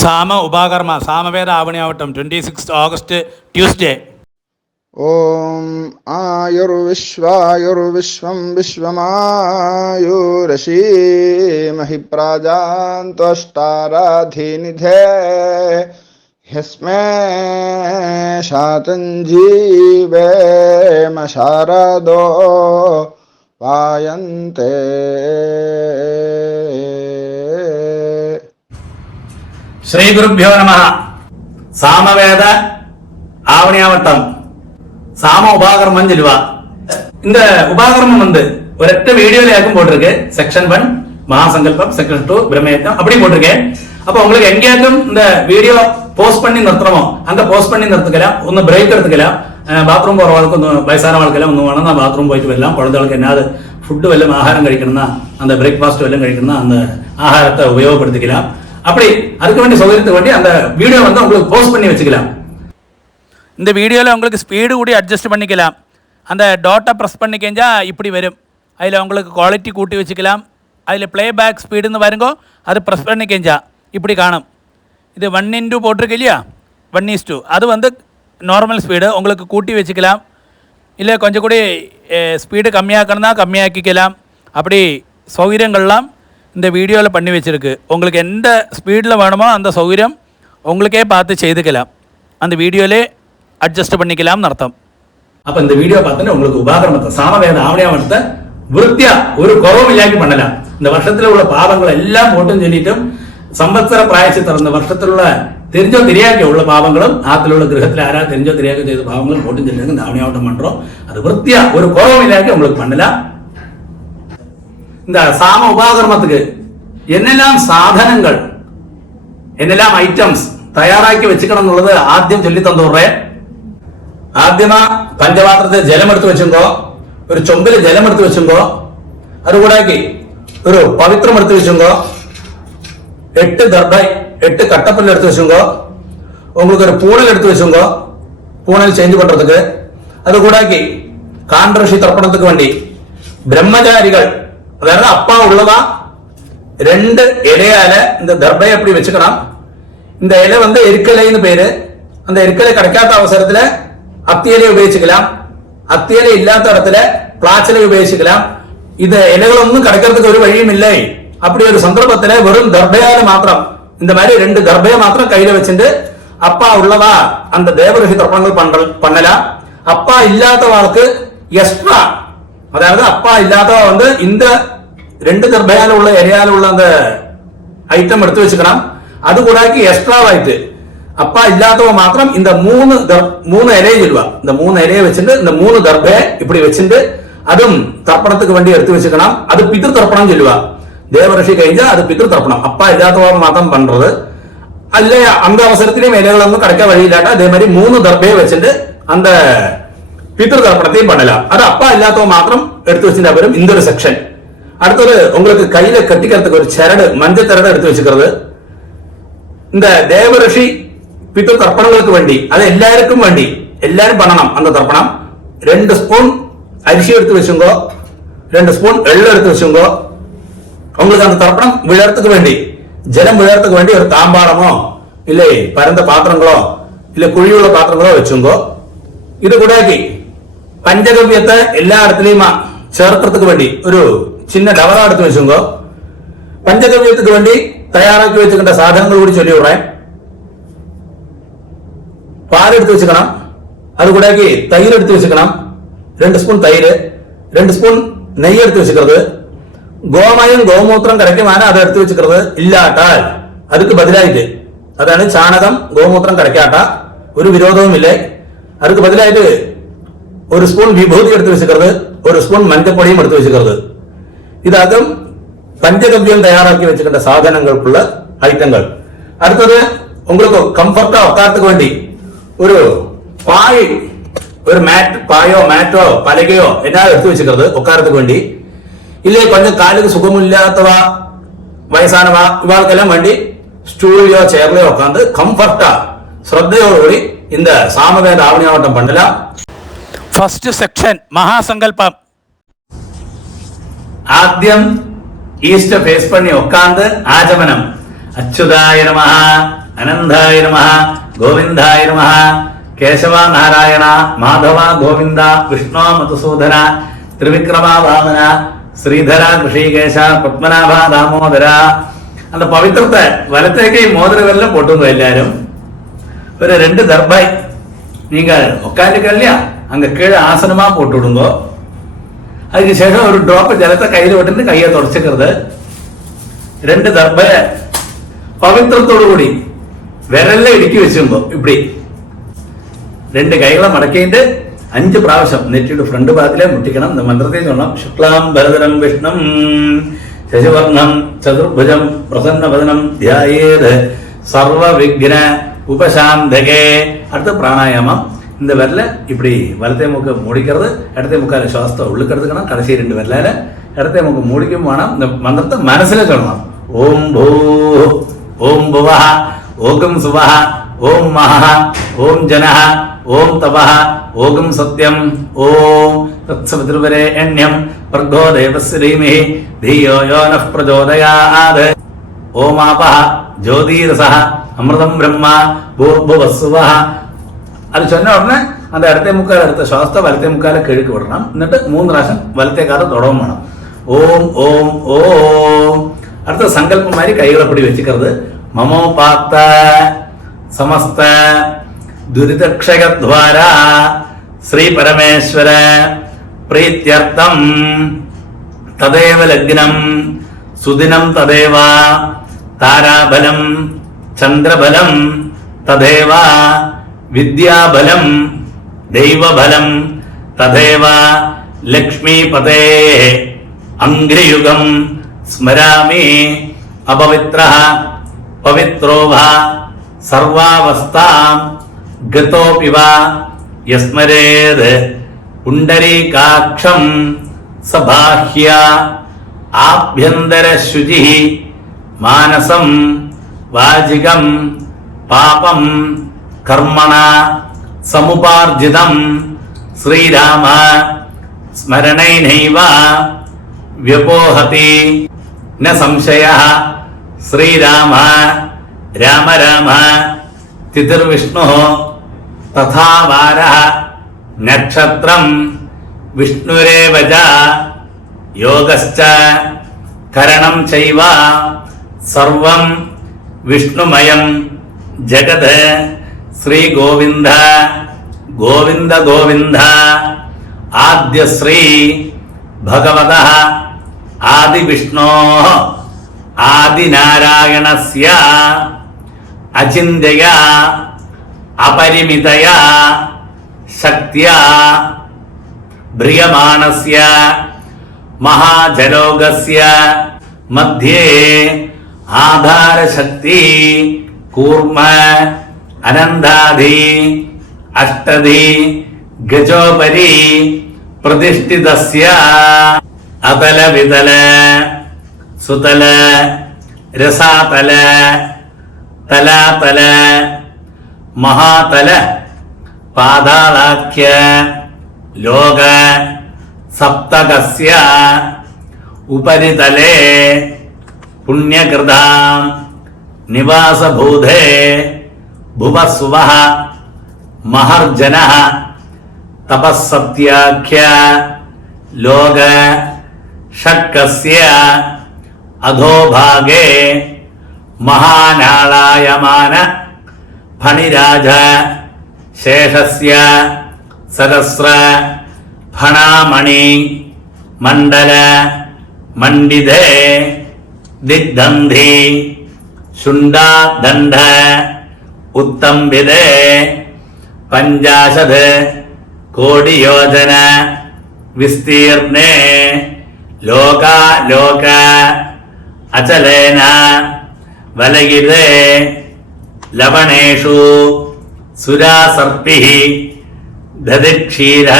സാമ ഉപാകർമ്മ Samaveda ആവണിയാവട്ടം 26 August Tuesday. ഓം ആയുർവിശ്വായുർവിശ്വം വിശ്വമായുരശീമഹി പ്രാജാന്ത്വഷ്ടാരാധീനിധേ യസ്മേ ശാതം ജീവേമ ശാരദോ വായന്തേ. ശ്രീ ഗുരുഭ്യോ നമഃ. സാമവേദ ஆவணியாவட்டம் சாம உபாகர்மம் சொல்லுவா. இந்த உபாகர்மம் ஒரொற்ற வீடியோலயாக்கும் போட்டிருக்கு. செக்ஷன் 1 மகாசங்கல்பம், செக்ஷன் 2 பிரம்மயத்னம் அப்படி போட்டிருக்கேன். அப்ப உங்களுக்கு எங்கேயாச்சும் இந்த வீடியோ போஸ்ட் பண்ணி நிறுத்தணுமோ அங்க போஸ்ட் பண்ணி நிறுத்திக்கலாம். ഒന്ന് ബ്രേക്ക് എടുത്തിக்கலாம். ബാത്റൂം പോറവാൾക്ക് ഒന്ന് വയസ്സാന ആൾക്കെല്ലാം ഒന്ന് വേണമെന്നാ ബാത്റൂം പോയിട്ട് വരാം. കുഴந்தைகளுக்கு എന്നാത് ஃபுட்டு வெல்லம் ஆகாரம் കഴിക്കണമെന്നാ அந்த பிரேக்ஃபாஸ்ட் வெல்லம் കഴിക്കണമെന്നാ அந்த ஆகாரத்தை உபயோகப்படுத்திக்கலாம். அப்படி அதுக்கு வேண்டிய சௌகரியத்துக்கு வேண்டி அந்த வீடியோ உங்களுக்கு போஸ்ட் பண்ணி வச்சுக்கலாம். இந்த வீடியோவில் உங்களுக்கு ஸ்பீடு கூடி அட்ஜஸ்ட் பண்ணிக்கலாம். அந்த டாட்டை ப்ரெஸ் பண்ணிக்கஞ்சா இப்படி வரும். அதில் உங்களுக்கு குவாலிட்டி கூட்டி வச்சுக்கலாம். அதில் ப்ளே பேக் ஸ்பீடுன்னு வருங்கோ அது ப்ரெஸ் பண்ணிக்கஞ்சா இப்படி காணும். இது 1:2 போட்டிருக்கு இல்லையா, 1:2 அது நார்மல் ஸ்பீடு உங்களுக்கு கூட்டி வச்சுக்கலாம். இல்லை கொஞ்சம் கூட ஸ்பீடு கம்மியாக்கணும்னா கம்மியாக்கிக்கலாம். அப்படி சௌகரியங்கள்லாம் இந்த வீடியோவில் பண்ணி வச்சுருக்கு. உங்களுக்கு எந்த ஸ்பீடில் வேணுமோ அந்த சௌகரியம் உங்களுக்கே பார்த்து செய்துக்கலாம். அந்த வீடியோவிலே அட்ஜஸ்ட் பண்ணிக்கலாம்னு அர்த்தம். அப்போ இந்த வீடியோ பார்த்துட்டு உங்களுக்கு உபாகர்மத்தை சாமவேத ஆவணியாவட்டத்தை விருத்தியா ஒரு குறவும் இல்லாமல் பண்ணலாம். இந்த வருஷத்தில் உள்ள பாவங்கள் எல்லாம் போட்டும் சொல்லிட்டும் சம்பத்சர பிராயச்சித்தம் இந்த வருஷத்தில் உள்ள தெரிஞ்சோ தெரியாக்க உள்ள பாவங்களும் ஆற்றுல உள்ள கிரகத்தில் யாராவது தெரிஞ்சோ தெரியாக்க செய்த பாவங்களும் போட்டும் சொல்லி இந்த ஆவணியாவட்டம் பண்ணுறோம். அது விருத்தியா ஒரு குறவும் இல்லாமல் உங்களுக்கு பண்ணலாம். இந்த சாம உபாகர்மத்துக்கு என்னெல்லாம் சாதனங்கள் என்னெல்லாம் ஐட்டம்ஸ் തയ്യാറാക്കി വെച്ചിക്കണം എന്നുള്ളത് ആദ്യം ചൊല്ലി തന്നോറേ. ആദ്യമാ പഞ്ചപാത്രത്തിൽ ജലം എടുത്ത് വെച്ചുങ്കോ, ഒരു ചൊമ്പില് ജലം എടുത്ത് വെച്ചുങ്കോ, അതുകൂടാക്കി ഒരു പവിത്രം എടുത്ത് വെച്ചുങ്കോ, 8 ദർഭ 8 കട്ടപ്പല്ല് എടുത്ത് വെച്ചുങ്കോ, உங்களுக்கு ഒരു പൂണൽ എടുത്ത് വെച്ചുങ്കോ, പൂണൽ ചേഞ്ച് പண்றதுக்கு. അതുകൂടാക്കി കാണ്ഡഋഷി തർപ്പണத்துக்கு വേണ്ടി பிரம்மச்சாரிகள் அதாவது அப்பா உள்ளதா 2 இலையால இந்த தர்பை அப்படி வச்சுக்கணும். இந்த இலை எருக்கலைன்னு பேரு. அந்த எருக்கலை கிடைக்காத அவசரத்துல அத்தியலை உபயோகிச்சுக்கலாம். அத்தியலை இல்லாத இடத்துல பிளாச்சலை உபயோகிச்சுக்கலாம். இந்த இலைகளொன்னும் கிடைக்கிறதுக்கு ஒரு வழியும் இல்லை. அப்படி ஒரு சந்தர்ப்பத்துல வெறும் தர்பையால மாத்திரம் இந்த மாதிரி 2 தர்பையை மாத்திரம் கையில வச்சுட்டு அப்பா உள்ளதா அந்த தேவரிஷி தர்ப்பணங்கள் பண்ணலாம். அப்பா இல்லாதவாளுக்கு எக்ஸ்ட்ரா, அதாவது அப்பா இல்லாதவ இந்த 2 தர்பையால உள்ள இலையால உள்ள அந்த ஐட்டம் எடுத்து வச்சுக்கலாம். அது கூடாக்கி எக்ஸ்ட்ராவாயிட்டு அப்பா இல்லாதவ மாத்திரம் இந்த 3 இலையை சொல்லுவா. இந்த 3 இலையை வச்சுட்டு இந்த 3 தர்பை இப்படி வச்சுட்டு அதுவும் தர்ப்பணத்துக்கு வேண்டி எடுத்து வச்சுக்கலாம். அது பித்ரு தர்ப்பணம் சொல்லுவா. தேவரிஷி கழிஞ்சா அது பித்ரு தர்ப்பணம். அப்பா இல்லாதவ மாத்திரம் பண்றது அல்ல. அந்த அவசரத்திலையும் இலைகளൊന്നും கிடைக்க வழியில்லாட்டா அதே மாதிரி 3 தர்பையை வச்சுட்டு அந்த பித்ரு தர்ப்பணத்தையும் பண்ணலாம். அது அப்பா இல்லாதவ மாத்திரம் எடுத்து வச்சுட்டா வரும் இந்த ஒரு செக்ஷன். அடுத்தது உங்களுக்கு கையில கட்டிக்கிறதுக்கு ஒரு சரடு, மஞ்சள் சரடு எடுத்து வச்சுக்கிறது. இந்த தேவரிஷி பித்ரு தர்ப்பணங்களுக்கு வேண்டி அது எல்லாருக்கும் வேண்டி எல்லாரும் பண்ணணும். அந்த தர்ப்பணம் 2 ஸ்பூன் அரிசி எடுத்து வச்சுங்கோ, 2 ஸ்பூன் எள்ளு எடுத்து வச்சுங்கோ. உங்களுக்கு அந்த தர்ப்பணம் விழறதுக்கு வேண்டி ஜலம் விழறதுக்கு வேண்டி ஒரு தாம்பாளமோ இல்லை பரந்த பாத்திரங்களோ இல்ல குழியுள்ள பாத்திரங்களோ வச்சுங்கோ. இது கூடாக்கி பஞ்சகவ்யத்தை எல்லா இடத்துலயுமா ചേർக்கிறதுக்கு வேண்டி ஒரு சின்ன டவரா எடுத்து வச்சுங்கோ. பஞ்சகவ்யத்துக்கு வேண்டி தயாராக்கி வச்சுக்கிட்ட சாதனங்கள் கூடி சொல்லி விடுறேன். பால் எடுத்து வச்சுக்கணும். அது கூடாக்கி தயிர் எடுத்து வச்சுக்கணும். 2 ஸ்பூன் தயிர், 2 ஸ்பூன் நெய் எடுத்து வச்சுக்கிறது. கோமயம் கோமூத்திரம் கிடைக்குமான அதை எடுத்து வச்சுக்கிறது. இல்லாட்டால் அதுக்கு பதிலாயிட்டு அதாவது சாணகம் கோமூத்திரம் கிடைக்காட்டா ஒரு விரோதமும் இல்லை. அதுக்கு பதிலாயிட்டு 1 ஸ்பூன் விபூதி எடுத்து வச்சுக்கிறது, 1 ஸ்பூன் மஞ்சப்பொடியும் எடுத்து வச்சுக்கிறது. இதாகும் பஞ்சகவ்யம் தயாராக்கி வச்சுக்கிட்ட சாதனங்களுக்குள்ள ஐட்டங்கள். அடுத்தது உங்களுக்கு கம்ஃபர்ட்டா உட்காரத்துக்கு வேண்டி ஒரு பாய், ஒரு மேட், பாயோ மேட்டோ பலகையோ என்ன எடுத்து வச்சுக்கிறது உட்காரத்துக்கு வேண்டி. இல்ல கொஞ்சம் காலுக்கு சுகமில்லாதவா வயசானவா இவாளுக்கெல்லாம் வேண்டி ஸ்டூலியோ சேர்லயோ உட்காந்து கம்ஃபர்ட்டா ശ്രദ്ധയോടുകൂടി இந்த சாமவேத ஆவணியாவட்டம் பண்ணலாம். ഫസ്റ്റ് സെക്ഷൻ മഹാസങ്കല്പം. ആദ്യം ഈസ്റ്റ് ഫേസ് പണി ഉட்கார்ந்து ആചമനം. അച്യുതായ നമഃ അനന്തായ നമഃ ഗോവിന്ദായ നമഃ കേശവ നാരായണ മാധവ ഗോവിന്ദ വിഷ്ണു മധുസൂദന ത്രിവിക്രമ വാമന ശ്രീധര ഋഷികേശ പത്മനാഭ ദാമോദര. அந்த பவித்திரத்தை வலத்தை கை மோதிரவெல்லாம் போட்டுங்க எல்லாரும். ஒரு 2 தர்பாய் நீங்க உட்காந்துக்க இல்லையா, அங்க கீழே ஆசனமா போட்டு விடுங்க. அதுக்கு சேஷம் ஒரு டிராப் ஜலத்தை கையில் விட்டு கையை தொடச்சுக்கிறது. 2 தர்பாய பவித்திரத்தோடு கூடி விரல்ல இடுக்கி வச்சுங்கோ. இப்படி 2 கைகளை மடக்கிட்டு 5 പ്രാവശ്യം നെറ്റിയുടെ ഫ്രണ്ട് ഭാഗത്തിലെ മുട്ടിക്കണം. இந்த മന്ത്രത്തെ ചൊല്ലണം. ശുക്ലാം ഭരതരം വിഷ്ണം ശശിവർണം ചതുർഭുജം പ്രസന്നവദനം ധ്യായേത് സർവവിഘ്ന ഉപശാന്തകേ. அடுத்த பிராணாயாமம். இந்த விரல இப்படி வலத்தை மூக்க மூடிக்கிறது, இடத்தை முக்கால சுவாசத்தை உள்ளுக்கு எடுத்துக்கணும். கடைசி 2 விரலால இடத்தை மூக்க மூடிக்கும் வேணும். இந்த மந்திரத்தை மனசுல சொல்லணும். ஓம் பூ ஓம் புவஹ ஓகம் சுவஹ ஓம் மஹஹ ஓம் ஜனஹ ஓம் தபஹ ஓகம் சத்யம் ஓம் தத்சவிதுர்வரேண்யம் பிரகோ தேவஸ்ய தீமஹி धियो यो नः प्रचोदयात्. ஓமாபஹ ஜோதிரசஹ அமிர்தம் பிரம்மா பூர்புவஸ்சுவஹ. அது சொன்ன உடனே அந்த இடத்தை முக்கால எடுத்த சுவாசத்தை வலத்தை முக்கால கிழக்கு விடணும். എന്നിട്ട് 3 പ്രാവശ്യം വലത്തെ കാലം തുടവും വേണം. ஓம் ஓம் ஓம். அடுத்த சங்கல்பம் மாதிரி கைகளை அப்படி வச்சுக்கிறது. மமோபாத்த സമസ്ത ദുരിതക്ഷയദ്വാര ശ്രീ പരമേശ്വര പ്രീത്യർത്ഥം തദേവ ലഗ്നം സുദിനം തദേവ താരാബലം ചന്ദ്രബലം തദേവ വിദ്യാബലം ദൈവബലം തദേവ ലക്ഷ്മീപതേ അംഘ്രിയുഗം സ്മരാമി അപവിത്രഃ പവിത്രോ വാ സർവാവസ്ഥാം ഗതോപി വാ യസ്മരേത് പുണ്ടരീകാക്ഷം സബാഹ്യ ആഭ്യന്തര ശുചിഃ മാനസം വാചികം പാപം കർമ്മണ സമുപാർജിതം ശ്രീരാമ സ്മരണൈനൈവ വ്യപോഹതി ന സംശയഃ. ശ്രീരാമ രാമ രാമ തിഥിർവിഷ്ണു തഥാ വാരഃ നക്ഷത്രം വിഷ്ണുരേവ ച യോഗശ്ച കരണം ചൈവ സർവം വിഷ്ണുമയം ജഗത്. ശ്രീ ഗോവിന്ദ ഗോവിന്ദ ഗോവിന്ദ. ആദ്യശ്രീ ഭഗവതഃ ആദിവിഷ്ണോഃ ആദിനാരായണസ്യ അചിന്ത്യയ അപരിമിതയ ശക്ത്യാ ബ്രിയമാണസ്യ മഹാജലോകസ്യ മധ്യേ ആധാരശക്തി കൂർമ്മ അനന്താധി അഷ്ടധി ഗജോപരി പ്രതിഷ്ഠിതസ്യ അതല വിതല സുതല രസാതല തലാതല മഹാതല പാതാളാഖ്യ ലോക സപ്തകസ്യ ഉപരിതലേ പുണ്യകൃതാം നിവാസഭൂതേ ഭുവസ്വഃ മഹർജനഃ തപസ്സത്യാഖ്യ ലോക ഷഡ്കസ്യ അധോഭാഗേ മഹാനാളായമാന ഫണിരാജ ശേഷസ്യ സഹസ്ര ഫണാമണി മണ്ഡല മണ്ഡിതേ ദിഗ്ധന്ധി ശുണ്ഡാദണ്ഡ ഉത്തംബിതേ പഞ്ചാശത് കോടിയോജന വിസ്തീർണേ ലോകാലോക അചലേന വലയിതേ ലവണേഷു സുരാസർപ്പിഃ ദധിക്ഷീര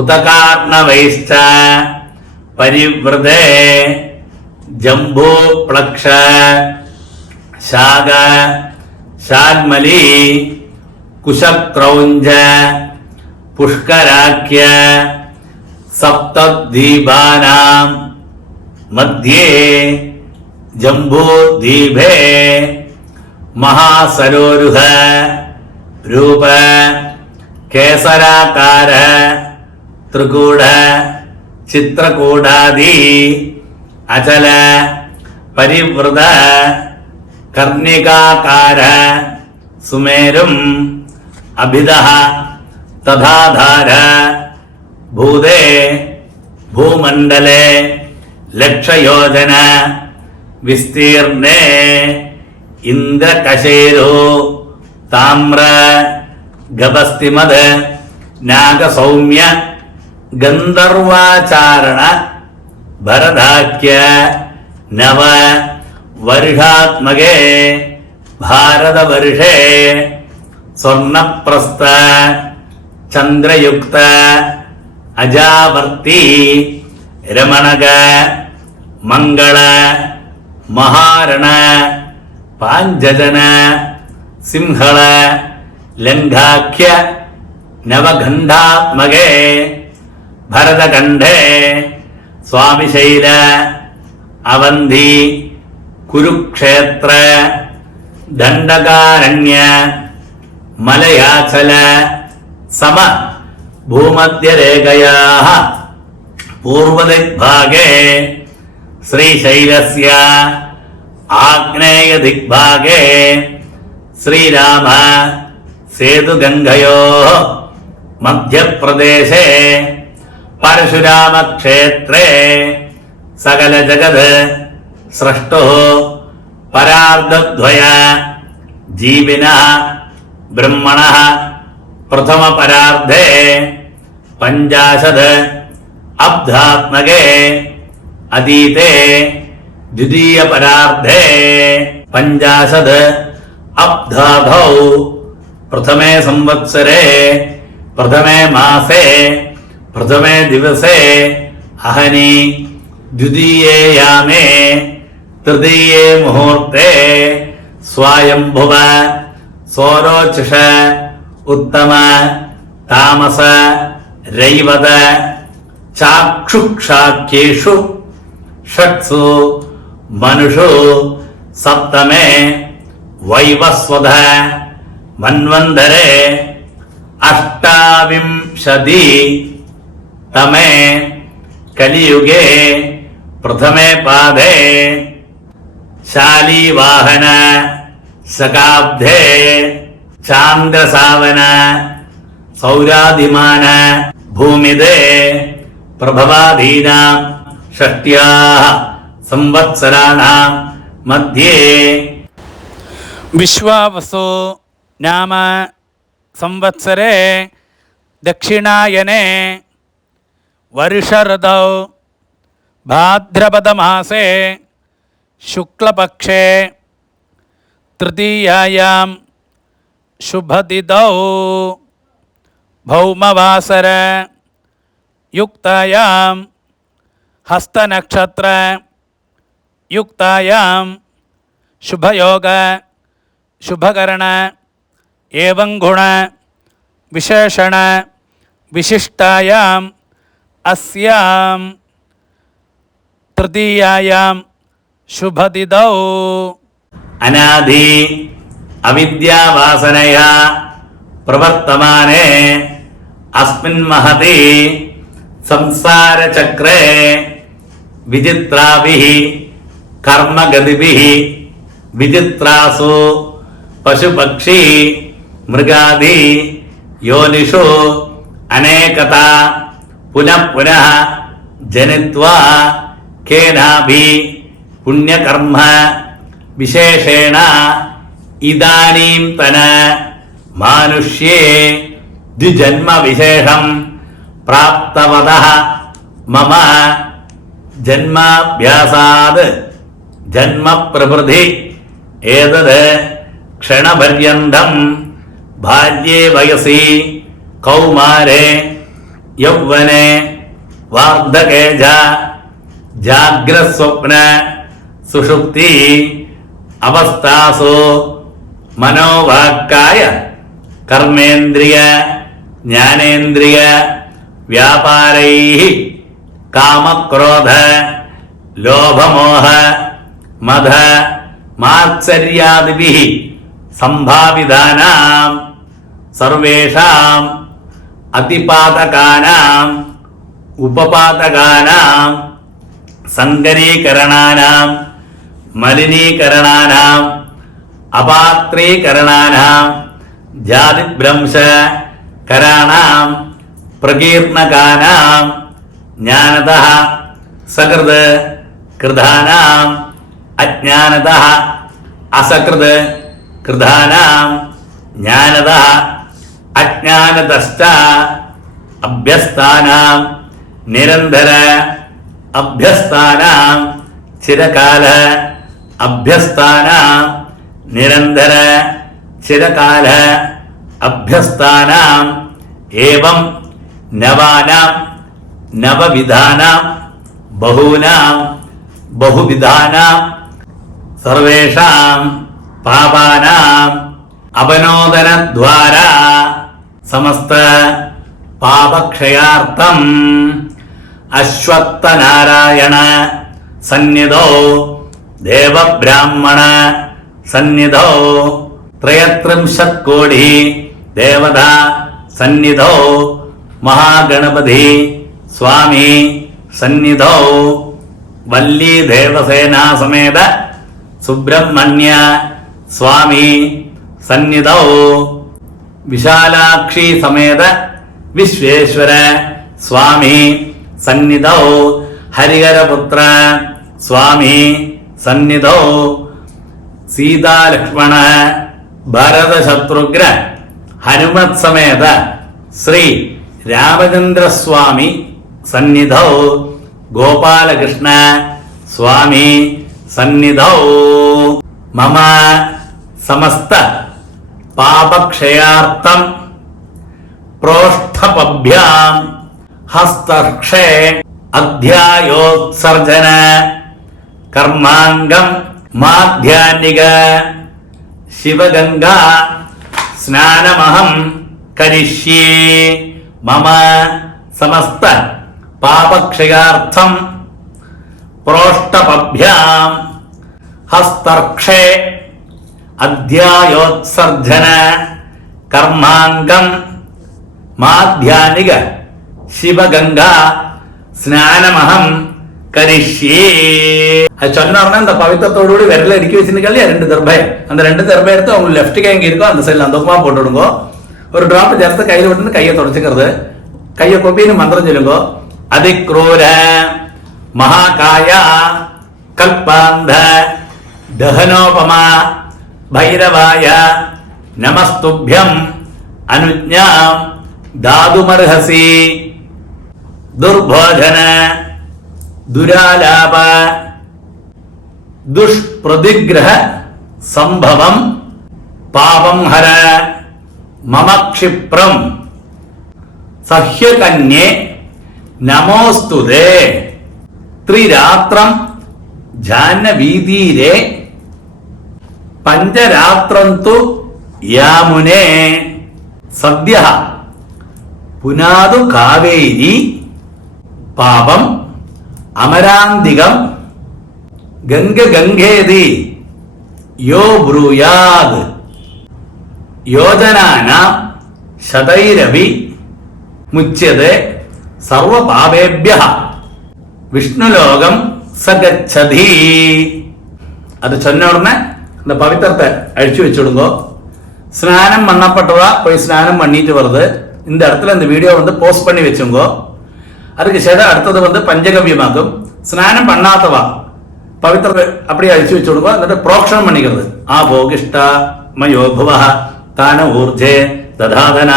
ഉതകാർണവൈശ്ച പരിവൃതേ ജംബൂപ്ലക്ഷ ശാഖ ശാൽമലി കുശക്രൗഞ്ച പുഷ്കരാഖ്യ സപ്തദ്വീപാനാം മധ്യേ ജംബൂദ്വീപേ മഹാസരോരുഹ രൂപ കേസരാകാര ത്രികൂട ചിത്രകൂടാദി അചല പരിവൃത കർണികാകാര സുമേരും അഭിദഃ തഥാധാര ഭൂതേ ഭൂമണ്ഡലേ ലക്ഷയോജന വിസ്തീർണേ ഇന്ദ്രകശേരോ താമ്ര ഗപസ്തിമത് നാഗസൗമ്യ ഗന്ധർവാചാരണ ഭരതാഖ്യ നവ വർഷാത്മകേ ഭാരതവർഷേ സ്വർണപ്രസ്ഥ ചന്ദ്രയുക്ത അജാവർത്തി രമണക മംഗള മഹാരണ പാഞ്ചജന സിംഹള ലംഘാഖ്യ നവഖണ്ഡാത്മകേ ഭരതഖണ്ഡേ സ്വാമിശൈല അവന്തി കുരുക്ഷേത്ര ദണ്ഡകാരണ്യ മലയാചല സമ ഭൂമധ്യരേഖയാഃ പൂർവദിഗ്ഭാഗേ ശ്രീശൈലസ്യ ആഗ്നേയദിഗ്ഭാഗേ ശ്രീരാമ സേതുഗംഗയോഃ മധ്യപ്രദേശേ പരശുരാമക്ഷേത്രേ സകല ജഗത് സൃഷ്ടോ പരാർദ്ധദ്വയ ജീവിനഃ ബ്രഹ്മണഃ പ്രഥമ പരാർദ്ധേ പഞ്ചാശത് അബ്ധാത്മകേ അതീതേ ദ്വിതീയ പരാർദ്ധേ പഞ്ചാശത് അബ്ധാധൗ പ്രഥമേ സംവത്സരേ പ്രഥമേ മാസേ പ്രഥമേ ദിവസേ അഹനി ദ്വിതീയേ യാമേ തൃതീയേ മുഹൂർത്തേ സ്വായംഭുവ സോരോചിഷ ഉത്തമ താമസ രൈവത ചാക്ഷുക്ഷാഖ്യേഷു ഷട്സു മനുഷു സപ്തമേ വൈവസ്വത മന്വന്തരേ അഷ്ടാവിംശതി തമേ കലിയുഗേ പ്രഥമേ പാദേ ശാലീവാഹന ശകാബ്ദേ ചാന്ദ്രസാവന സൗരാധിമാന ഭൂമിദേ പ്രഭവാധീനാം ഷഷ്ട്യാഃ സംവത്സരാണാം മധ്യേ വിശ്വാവസു നാമ സംവത്സരേ ദക്ഷിണായനെ വർഷഋതൗ ഭാദ്രപദമാസേ ശുക്ലപക്ഷേ തൃതീയായാം ശുഭതിഥൗ ഭൗമവാസര യുക്തായാം ഹസ്തനക്ഷത്ര യുക്തായാം ശുഭയോഗ ശുഭകരണ ഏവം ഗുണ വിശേഷണ വിശിഷ്ടായാം അസ്യാം തൃതീയായാം ശുഭതിഥൗ അനാദി അവിദ്യാവാസനയാ പ്രവർത്തമാനേ അസ്മിൻ മഹതി സംസാരചക്രേ വിചിത്രാഭിഃ കർമ്മഗതിഭിഃ വിചിത്രാസു പശുപക്ഷി മൃഗാദി യോനിഷു അനേകത പുനഃ പുനഃ ജനിത്വാ കേനാഭി പുണ്യകർമ്മ വിശേഷേണ ഇദാനീം തന മാനുഷ്യേ ദ്വിജന്മ വിശേഷം പ്രാപ്തവതഃ മമ ജന്മാഭ്യാസാത് ജന്മ പ്രഭൃതി ഏതത് ക്ഷണപര്യന്തം ബാല്യേ വയസി കൗമാരേ യൗവനെ വാർദ്ധകേ ജാഗ്രസ്വപ്ന സുഷുപ്തി അവസ്ഥാസു മനോവാക്കായ കർമ്മേന്ദ്രിയ ജ്ഞാനേന്ദ്രിയ വ്യാപാരൈഃ കാമക്രോധ ലോഭമോഹ മദ മാത്സര്യാദിഭിഃ സംഭാവിതാനാം സർവേഷാം അതിപാതകാനാം ഉപപാതകാനാം സങ്കരീകരണാനാം മലിനീകരണാനാം അപാത്രീകരണാനാം ജാതിഭ്രംശ കരാണാം പ്രകീർണകാനാം ജ്ഞാനതഃ സകൃത് കൃതാനാം അജ്ഞാനതഃ അസകൃത് കൃതാനാം ജ്ഞാനതഃ അജ്ഞാനതശ്ച അഭ്യസ്താനാം നിരന്തര അഭ്യസ്താനാം ചിരകാല അഭ്യസ്താനാം നിരന്തര ചിരകാല അഭ്യസ്താനാം ഏവം നവാനാം നവവിധാനാം ബഹൂനാം ബഹുവിധാനാം സർവേഷാം പാപാനാം അപനോദനദ്വാരാ സമസ്ത പാപക്ഷയാർത്ഥം അശ്വത്ഥനാരായണ സന്നിധോ ദേവബ്രാഹ്മണ സന്നിധോ 33 കോടി ദേവതാ സന്നിധോ മഹാഗണപതി സ്വാമി സന്നിധോ വല്ലി ദേവസേനാ സമേത സുബ്രഹ്മണ്യ സ്വാമി സന്നിധോ വിശാലാക്ഷി സമേത വിശ്വേശ്വര സ്വാമി സന്നിധോ ഹരിഹരപുത്ര സ്വാമി സന്നിധോ സീതാലക്ഷ്മണ ഭരതശത്രുഘ്ന ഹനുമത് സമേത ശ്രീ രാമചന്ദ്രസ്വാമി സന്നിധോ ഗോപാലകൃഷ്ണ സ്വാമി സന്നിധോ മമ സമസ്ത പാപക്ഷയാർത്ഥം പ്രോഷ്ഠപഭ്യാം ഹസ്തക്ഷേ അധ്യായോത്സർജന കർമാംഗം മാധ്യാനിക ശിവഗംഗാ സ്നാനമഹം കരിഷ്യേ മമ സമസ്ത പാപക്ഷയാർത്ഥം പ്രോഷ്ഠപഭ്യാം ഹസ്തർക്ഷേ അധ്യായോത്സർജന കർമാംഗം മാധ്യാനിക ശിവഗംഗാ സ്നാനമഹം കരിഷ്യേ. அது சொன்ன உடனே அந்த பவித்திரத்தோடு விரல அடுக்கி வச்சிருக்கா 2 தர்பயம், அந்த 2 தர்பயம் எடுத்து அவங்க லெஃப்ட் கை எங்க இருக்கோ அந்த சைடில் அந்த உப்புமா போட்டு விடுங்க. ஒரு டிராப் ஜலத்தை கையில் விட்டு கையை தொடச்சிக்கிறது, கையை கொப்பின்னு மந்திரம் சொல்லுங்க. அதிக்ரூர மகாகாய கல்பாந்த தஹனோபமா ഭൈരവായ നമസ്തുഭ്യം അനുജ്ഞാം ദാതുമർഹസി ദുർഭോജന ദുരാലാപ ദുഷ്പ്രതിഗ്രഹ സംഭവം പാപം ഹര മമ ക്ഷിപ്രം സഹ്യകന്യേ നമോസ്തുതേ ത്രിരാത്രം ജാഹ്നവീതീരേ പഞ്ചരാത്രന്തു യാമുനേ സദ്യ പുനാതു കാവേരി പാപം അമരാന്തികം ഗംഗ ഗംഗേതി യോ ബ്രൂയാത് യോജനാന ശതൈരവി മുച്യതേ സർവപാപേഭ്യഃ വിഷ്ണുലോകം സഗച്ഛതി. அது சொன்ன உடனே இந்த பவித்திரத்தை அழிச்சு வச்சுடுங்க. ஸ்நானம் பண்ணப்பட்டவா போய் ஸ்நானம் பண்ணிட்டு வருது. இந்த இடத்துல இந்த வீடியோ போஸ்ட் பண்ணி வச்சுங்க. அதுக்கு சேதம் அடுத்தது பஞ்சகவ்யமாகும். ஸ்நானம் பண்ணாதவா பவித்திரத்தை அப்படியே அழிச்சு வச்சுடுங்க. എന്നിട്ട് പ്രോക്ഷണം பண்ணிக்கிறது. ആഭോഗിഷ്ട മയോ ഭുവഃ താന ഊർജേ ദധാതന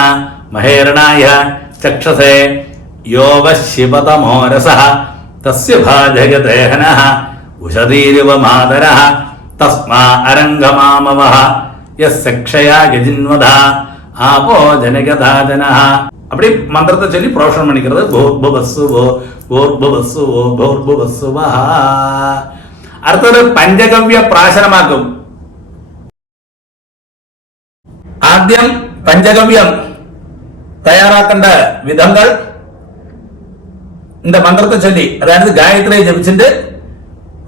മഹേരണായ ചക്ഷസേ യോവ ശിവതമോരസഃ തസ്യ ഭാജഗതേഹനഃ ഉഷതീരിവ മാതരഃ തസ്മാ അരംഗമാമവഃ യസ്യ ക്ഷയാ ഗജിൻവദ ആപോ ജനഗതാജനഃ. அப்படி மந்திரத்தை சொல்லி புரோஷனம் பண்ணிக்கிறது. பூர்புவஸ்ஸுவோ பூர்புவஸ்ஸுவோ பூர்புவஸ்ஸுவஹ. അടുത്തത് പഞ്ചഗവ്യ പ്രാശനമാക്കും. ആദ്യം പഞ്ചഗവ്യം തയ്യാറാക്കേണ്ട വിധങ്ങൾ, இந்த மந்திரத்தை சொல்லி, அதாவது காயத்ரியை ஜபிச்சுட்டு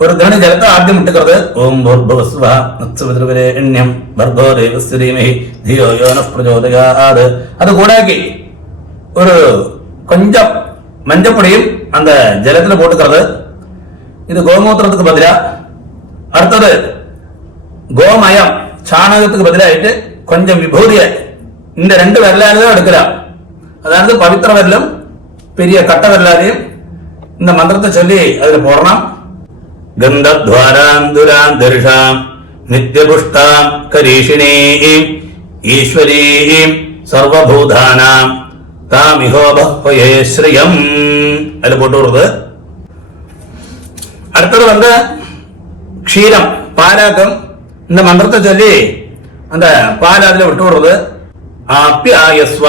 ഒരു ധണി ജലത്തെ ആദ്യം ഇട്ടുക്கிறது. ഓം ഭൂർഭുവസ്വഃ നത്സവിതൃവരേണ്യം ഭർഗോ ദേവസ്യ ധീമഹി ധിയോ യോ നഃ പ്രചോദയാത്. அது கூடாக்கி ஒரு கொஞ்சம் மஞ்சப்பொடியும் அந்த ஜலத்துல போட்டுக்கிறது. இது கோமூத்திரத்துக்கு பதிலா. அடுத்தது கோமயம் சாணகத்துக்கு பதிலாயிட்டு கொஞ்சம் விபூதிய இந்த ரெண்டு விரலாலையும் எடுக்கலாம். அதாவது பவித்திர விரலும் பெரிய கட்ட விரலாலையும் இந்த மந்திரத்தை சொல்லி அதுல போடணும். கந்தத்வாராந்துராம் தர்ஷாம் நித்யபுஷ்டாம் கரீஷிணீம் ஈஸ்வரீம் சர்வபூதானாம் தாமிஹோபஹ்வயே ஸ்ரீயம் அதுல போட்டு வருது. அடுத்தது வந்து க்ஷீரம் பாலாக்கம். இந்த மந்திரத்தை சொல்லி அந்த பால் அதுல விட்டு விடுறது. ஆப்யாயஸ்வ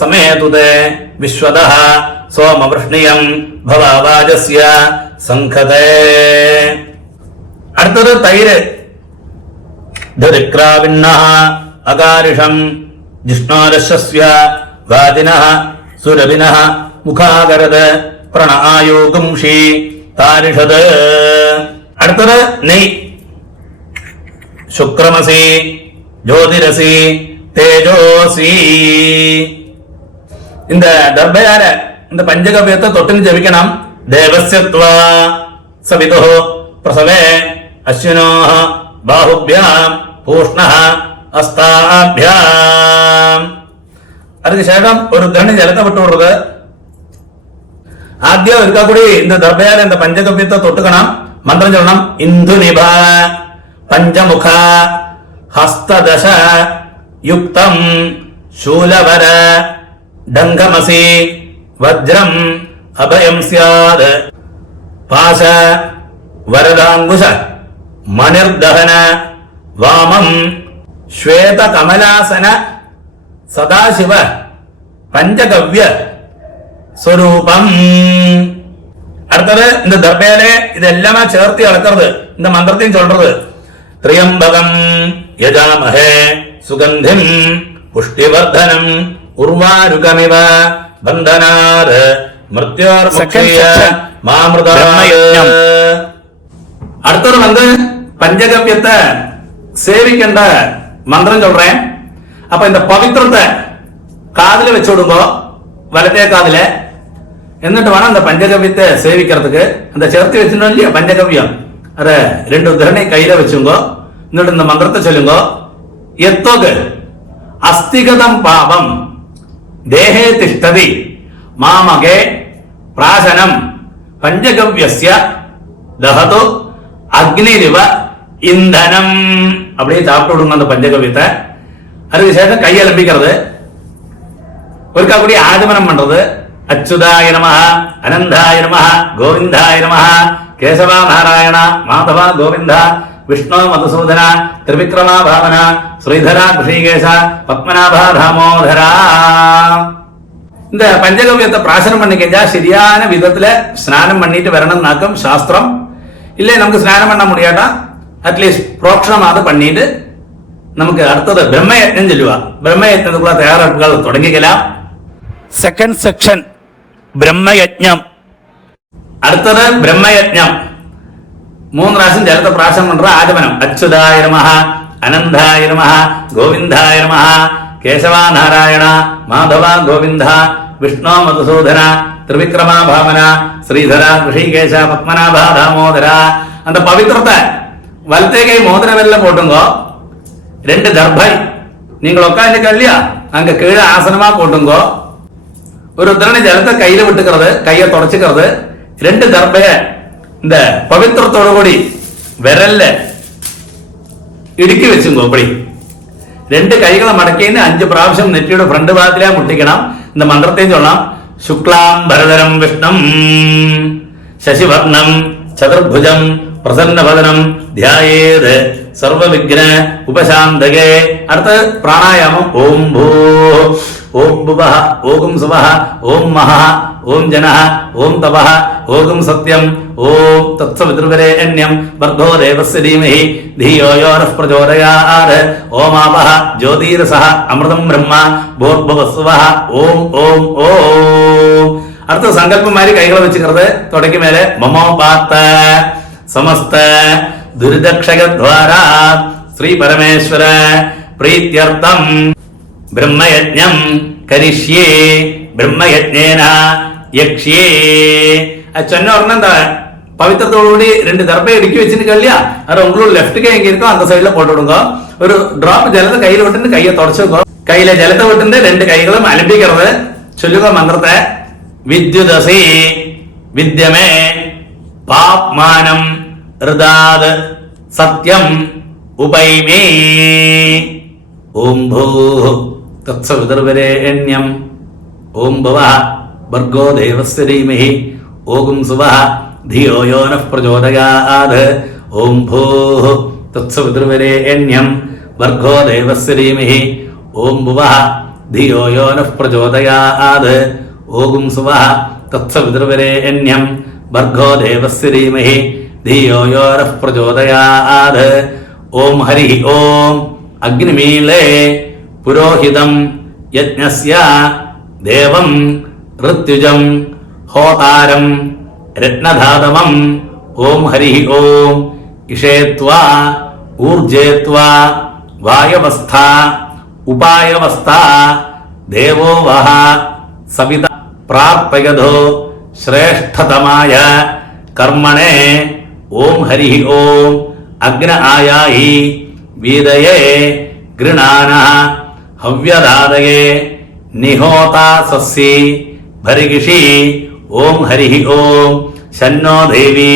சமேதுதே விஸ்வதः சோமவృష్ணியம் பவாவாஜஸ்ய சங்கதே. அடுத்தது தயிர். தரிக்ராவிண்ணः அகாரிஷம் ஜிஷ்ணோரஸ்ய வாதினः சுரபினः முகாகரத பிரண ஆயோகும்ஷி தாரிஷத. அடுத்தது நெய். சுக்ரமசி ஜோதிரசி தேஜோசி. இந்த தர்பயால இந்த பஞ்சகவ்யத்தை தொட்டுன்னு ஜபிக்கணும். தேவஸ்யத்வா சவிதோ பிரசவே அஸ்வினோ பாஹுபியாம் பூஷ்ணः அஸ்தாபியாம். அதுக்கு சேஷம் ஒரு தண்ணி ஜலத்தை விட்டு விடுறது. ആദ്യം ഒരിക്കൽ കൂടി இந்த ദർഭയാല இந்த പഞ്ചഗവ്യത്തെ തൊട്ടുക്കണം. മന്ത്രം ചൊല്ലണം. ഇന്ദു നിഭ പഞ്ചമുഖ ഹസ്തദശ യുക്തം ശൂലവര ഡംഘമസി വജ്രം അഭയം സ്യാത് പാശ വരദാങ്കുശ മണിർദഹന വാമം ശ്വേതകമലാസന സദാശിവ പഞ്ചഗവ്യ സ്വരൂപം. അടുത്തത് இந்த தர்பையிலே இதெல்லாமே சேர்த்து அளக்கிறது. இந்த மந்திரத்தையும் சொல்றது. த்ரியம்பகம் யஜாமஹே சுகந்திம் புஷ்டிவர்தனம் உர்வாருகமிவ பந்தனாத் மிருத்யோர்முக்திய மாமிருதாய. அடுத்தது வந்து பஞ்சகவ்யத்தை சேவிக்கின்ற மந்திரம் சொல்றேன். அப்ப இந்த பவித்திரத்தை காதுல வச்சு விடுங்கோ, வலத்தே காதுல. എന്നിട്ട് വേണം அந்த பஞ்சகவ்யத்தை சேவிக்கிறதுக்கு. அந்த சேர்த்து வச்சிருந்தோம் இல்லையா பஞ்சகவ்யம், அத 2 உதரணை கையில வச்சுங்கோ. എന്നിട്ട് இந்த மந்திரத்தை சொல்லுங்கோ. எத்தோகு அஸ்திகதம் பாபம் தேஹே திஷ்டதி மாமகே பிராசனம் பஞ்சகவ்யஸ்ய தஹது அக்னிரிவ இந்தனம். அப்படியே சாப்பிட்டு விடுங்க அந்த பஞ்சகவ்யத்தை. அதுக்கு சேஷம் கையலம்பிக்கிறது. ஒருக்கா கூடிய ஆஜமனம் பண்றது. அச்சுதாய நமஹ அனந்தாய நமஹ கோவிந்தாய நமஹ கேசவா நாராயண மாதவ கோவிந்த விஷ்ணு மதுசூதன திரிவிக்ரமா பாவன ஸ்ரீதரா ரிஷிகேஷ பத்மநாபா தாமோதரா. இந்த பஞ்சகவ்யத்தை பிராசனம் பண்ணிக்கா சரியான விதத்துல ஸ்நானம் பண்ணிட்டு வரணும்னாக்கும் சாஸ்திரம். இல்லை நமக்கு ஸ்நானம் பண்ண முடியாட்டா அட்லீஸ்ட் புரோக்ஷணமாவது பண்ணிட்டு நமக்கு அடுத்தது பிரம்மயத்னம் சொல்லுவா. பிரம்மயத்னத்துக்குள்ள தயாரிப்புகள் தொடங்கிக்கலாம். Second section பிரம்மயஜ்ஞம். അടുത്തത് ബ്രഹ്മയജ്ഞം. 3 പ്രാവശ്യം ജലത്തെ പ്രാശനം പண்ற ആചമനം. അച്യുതായ നമഃ അനന്തായ നമഃ ഗോവിന്ദായ നമഃ കേശവ നാരായണ മാധവ ഗോവിന്ദ വിഷ്ണു മധുസൂദന ത്രിവിക്രമ ഭാവന ശ്രീധര ഋഷികേശ പത്മനാഭ தாமோதர. அந்த பவித்திரத்தை வலத்தே கை மோதிரவெல்ல போட்டுங்கோ. 2 தர்பை நீங்கள் உட்காந்துக்க இல்லையா, அங்க கீழே ஆசனமா போட்டுங்கோ. ஒரு உத்தரணி ஜலத்தை கையில விட்டுக்கிறது, கையை தொடச்சுக்கிறது. 2 தர்பைய இந்த பவித்திரத்தோடு கூடி விரல்ல ഇടുക്കി വെച്ചുങ്കോ. அப்படி 2 കൈകളെ മടക്കിന്ന് 5 പ്രാവശ്യം നെറ്റിയുടെ ഫ്രണ്ട് ഭാഗത്തിലാ മുട്ടിക്കണം. இந்த മന്ത്രത്തെയും ചൊല്ലാം. ശുക്ലാം ഭരതരം വിഷ്ണം ശശിവർണം ചതുർഭുജം പ്രസന്നവദനം ധ്യായേത് സർവവിഘ്ന ഉപശാന്തകേ. അടുത്ത് പ്രാണായാമം. ഓം ഭൂ ഓം ഭുവഃ ഓം സുവഃ ഓം മഹഃ ഓം ജനഃ ഓം തപഃ ഓം സത്യം ഓം തത്സവിതുർവരേണ്യം ഭർഗോ ദേവസ്യ ധീമഹി ധിയോ യോ നഃ പ്രചോദയാത്. ഓം ആപഃ ജ്യോതിരസഃ അമൃതം ബ്രഹ്മ ഭൂർഭുവസ്വഃ ഓം ഓം ഓം. അടുത്ത സങ്കല്പമാരി കൈകളെ വെച്ചുക്கிறது. തുടക്കി മേലെ മമോപാത്ത സമസ്ത ദുരിതക്ഷകദ്വാരാ ശ്രീ പരമേശ്വര പ്രീത്യർത്ഥം ബ്രഹ്മയജ്ഞം കരിഷ്യേ ബ്രഹ്മയജ്ഞേന യക്ഷ്യേ. சொன்ன உடனே இந்த பவித்திரத்தோடு 2 தர்பை இடுக்கி வச்சுன்னு இல்லையா, அது உங்களோட லெஃப்ட் கை எங்க இருக்கோ அந்த சைடுல போட்டு விடுங்க. ஒரு டிராப் ஜலத்தை கையில விட்டு கையை தொடச்சுக்கோ. கையில ஜலத்தை விட்டு 2 கைகளும் அனுப்பிக்கிறது. சொல்லுங்க மந்திரத்தை. வித்யுதசி வித்யமே பாப்மானம் ஹிருதாத் சத்யம் உபைமே. ஓம் பூ தத்சவிதுர்வரேண்யம் ஓம் பவः भर्गो देवस्य धीमहि ओम सुवः धियो यो नः प्रचोदयात्. ओम भूः तत्सवितुर्वरेण्यं भर्गो देवस्य धीमहि ओम भुवः धियो यो नः प्रचोदयात्. ओम सुवः तत्सवितुर्वरेण्यं भर्गो देवस्य धीमहि धियो यो नः प्रचोदयात्. ओम हरि ओम अग्निमीले पुरोहितं यज्ञस्य देवं ऋत्युजं होतारं रत्नधातमं. ओम हरि ओम इषेत्वा ऊर्जेत्वा वायवस्था उपायवस्था देवो वः सविता प्रार्थयदो श्रेष्ठतमाय कर्मणे. ओम हरि ओम अग्न आयाहि वीदये गृणानः हव्यदादये निहोता सस्सी भरिगिषि. ओम हरि ओम शन्नो देवी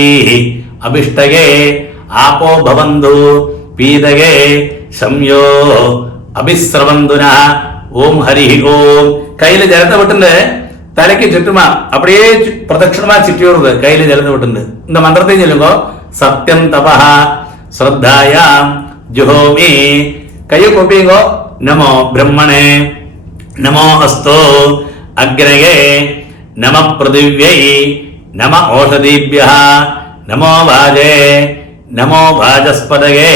अभिष्टये आपो भवन्तु पीदये शम्यो अभिस्रवन्तुनः. ओम हरि ओम கையில ஜலத்தை விட்டு தலைக்கு சுற்றுமா அப்படியே பிரதட்சணமா சுற்றி வருது. கையில ஜலத்தை விட்டு இந்த மந்திரத்தை சொல்லுங்க. சத்யம் தபஹ ஸ்ரத்தாயாம் ஜுஹோமி. கையை கொப்பிங்கோ. நமோ பிரம்மணே नमो अस्तु अग्नये नमः पृथिव्यै नमः ओषधीभ्यः नमो वाजे नमो वाचस्पतये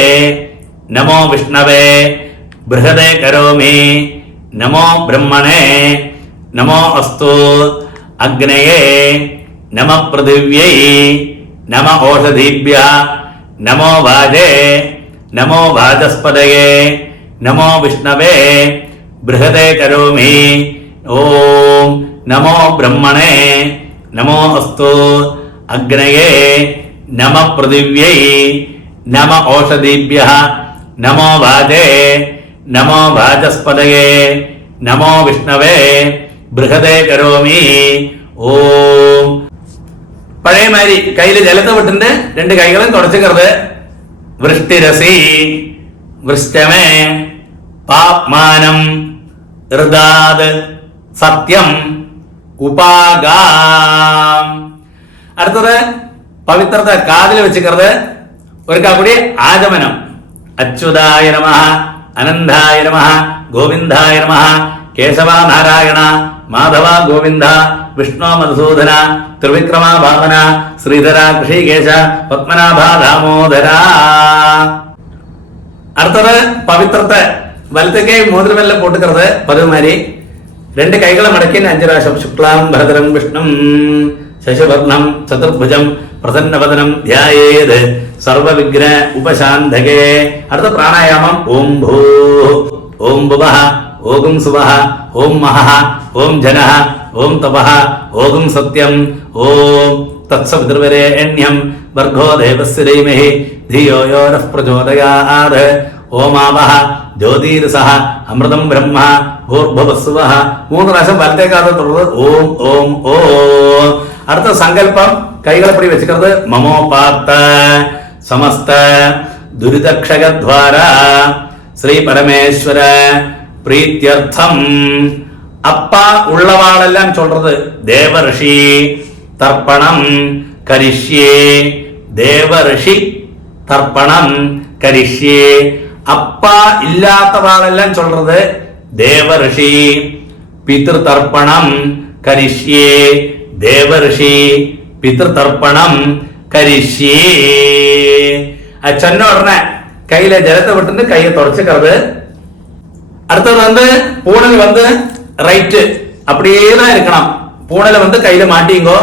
नमो विष्णवे बृहदे करोमि. नमो ब्रह्मणे नमो अस्तु अग्नये नमः पृथिव्यै नमः ओषधीभ्यः नमो वाजे नमो वाचस्पतये नमो विष्णवे बृहदे करोमि. ओम नमो ब्रह्मणे नमो अस्तु अग्नये नमः पृथिव्यै नमः ओषधीभ्यः नमो वाजे नमो वाचस्पतये नमो विष्णवे बृहदे करोमि. ओम പഴയ മാതിരി കയ്യിൽ ജലത്തെ വിട്ടിട്ട് 2 കൈകളും തുടച്ചുകരുത്. വൃഷ്ടിരസി വൃഷ്ടമേ പാപ്മാനം ഹൃദാത് സത്യം ഉപാഗാം. അടുത്തത് പവിത്രത്തെ കാതിൽ വെച്ചിക്കരുത്. ഒരിക്കൽ കൂടി ആഗമനം. അച്യുതായ നമഃ അനന്തായ നമഃ ഗോവിന്ദായ നമഃ കേശവ നാരായണ മാധവ ഗോവിന്ദ വിഷ്ണു മധുസൂദന ത്രിവിക്രമ ഭാവന ശ്രീധര ഋഷികേശ പത്മനാഭ ദാമോദര. അടുത്തത് പവിത്രത്തെ വലത്തേക്ക് മോതിരമെല്ലാം പോട്ടുക്കരുത്. പതിവുമാരി 2 കൈകളെ മടക്കി 5 പ്രാവശ്യം. ശുക്ലാം ഭരതരം വിഷ്ണും ശശിവർണം ചതുർഭുജം പ്രസന്നവദനം ധ്യായേത് സർവവിഘ്ന ഉപശാന്തകേ. അടുത്ത പ്രാണായാമം. ഓം ഭൂ ഓം ഭുവഃ ഓം സുവഃ ഓം മഹഃ ഓം ജനഃ ഓം തപഃ ഓം സത്യം ഓം തത്സവിതുർവരേണ്യം ഭർഗോ ദേവസ്യ ധീമഹി ധിയോ യോ നഃ പ്രചോദയാത്. ഓമാവഹ ജ്യോതിരസഃ അമൃതം ബ്രഹ്മ ഭൂർഭുവസ്സുവഃ. 3 പ്രാവശ്യം വലത്തേക്കാതെ തുടർന്ന് ഓം ഓം ഓം. അടുത്ത സങ്കല്പം. കൈകളെപ്പടി വെച്ചിട്ട് മമോപാത്ത സമസ്ത ദുരിതക്ഷകദ്വാര ശ്രീ പരമേശ്വര പ്രീത്യർത്ഥം. அப்பா உள்ளவாளெல்லாம் சொல்றது தேவரிஷி தர்ப்பணம் கரிஷ்யே. தேவரிஷி தர்ப்பணம் கரிஷ்யே. அப்பா இல்லாதவாளெல்லாம் சொல்றது தேவரிஷி பித்ரு தர்ப்பணம் கரிஷ்யே. தேவரிஷி பித்ரு தர்ப்பணம் கரிஷ்யே. சொன்ன உடனே கையில ஜலத்தை விட்டு கையை தொடச்சுக்கிறது. அடுத்தது பூனல் ரைட்டு அப்படியே தான் இருக்கணும். பூனலை கையில மாட்டிங்கோ.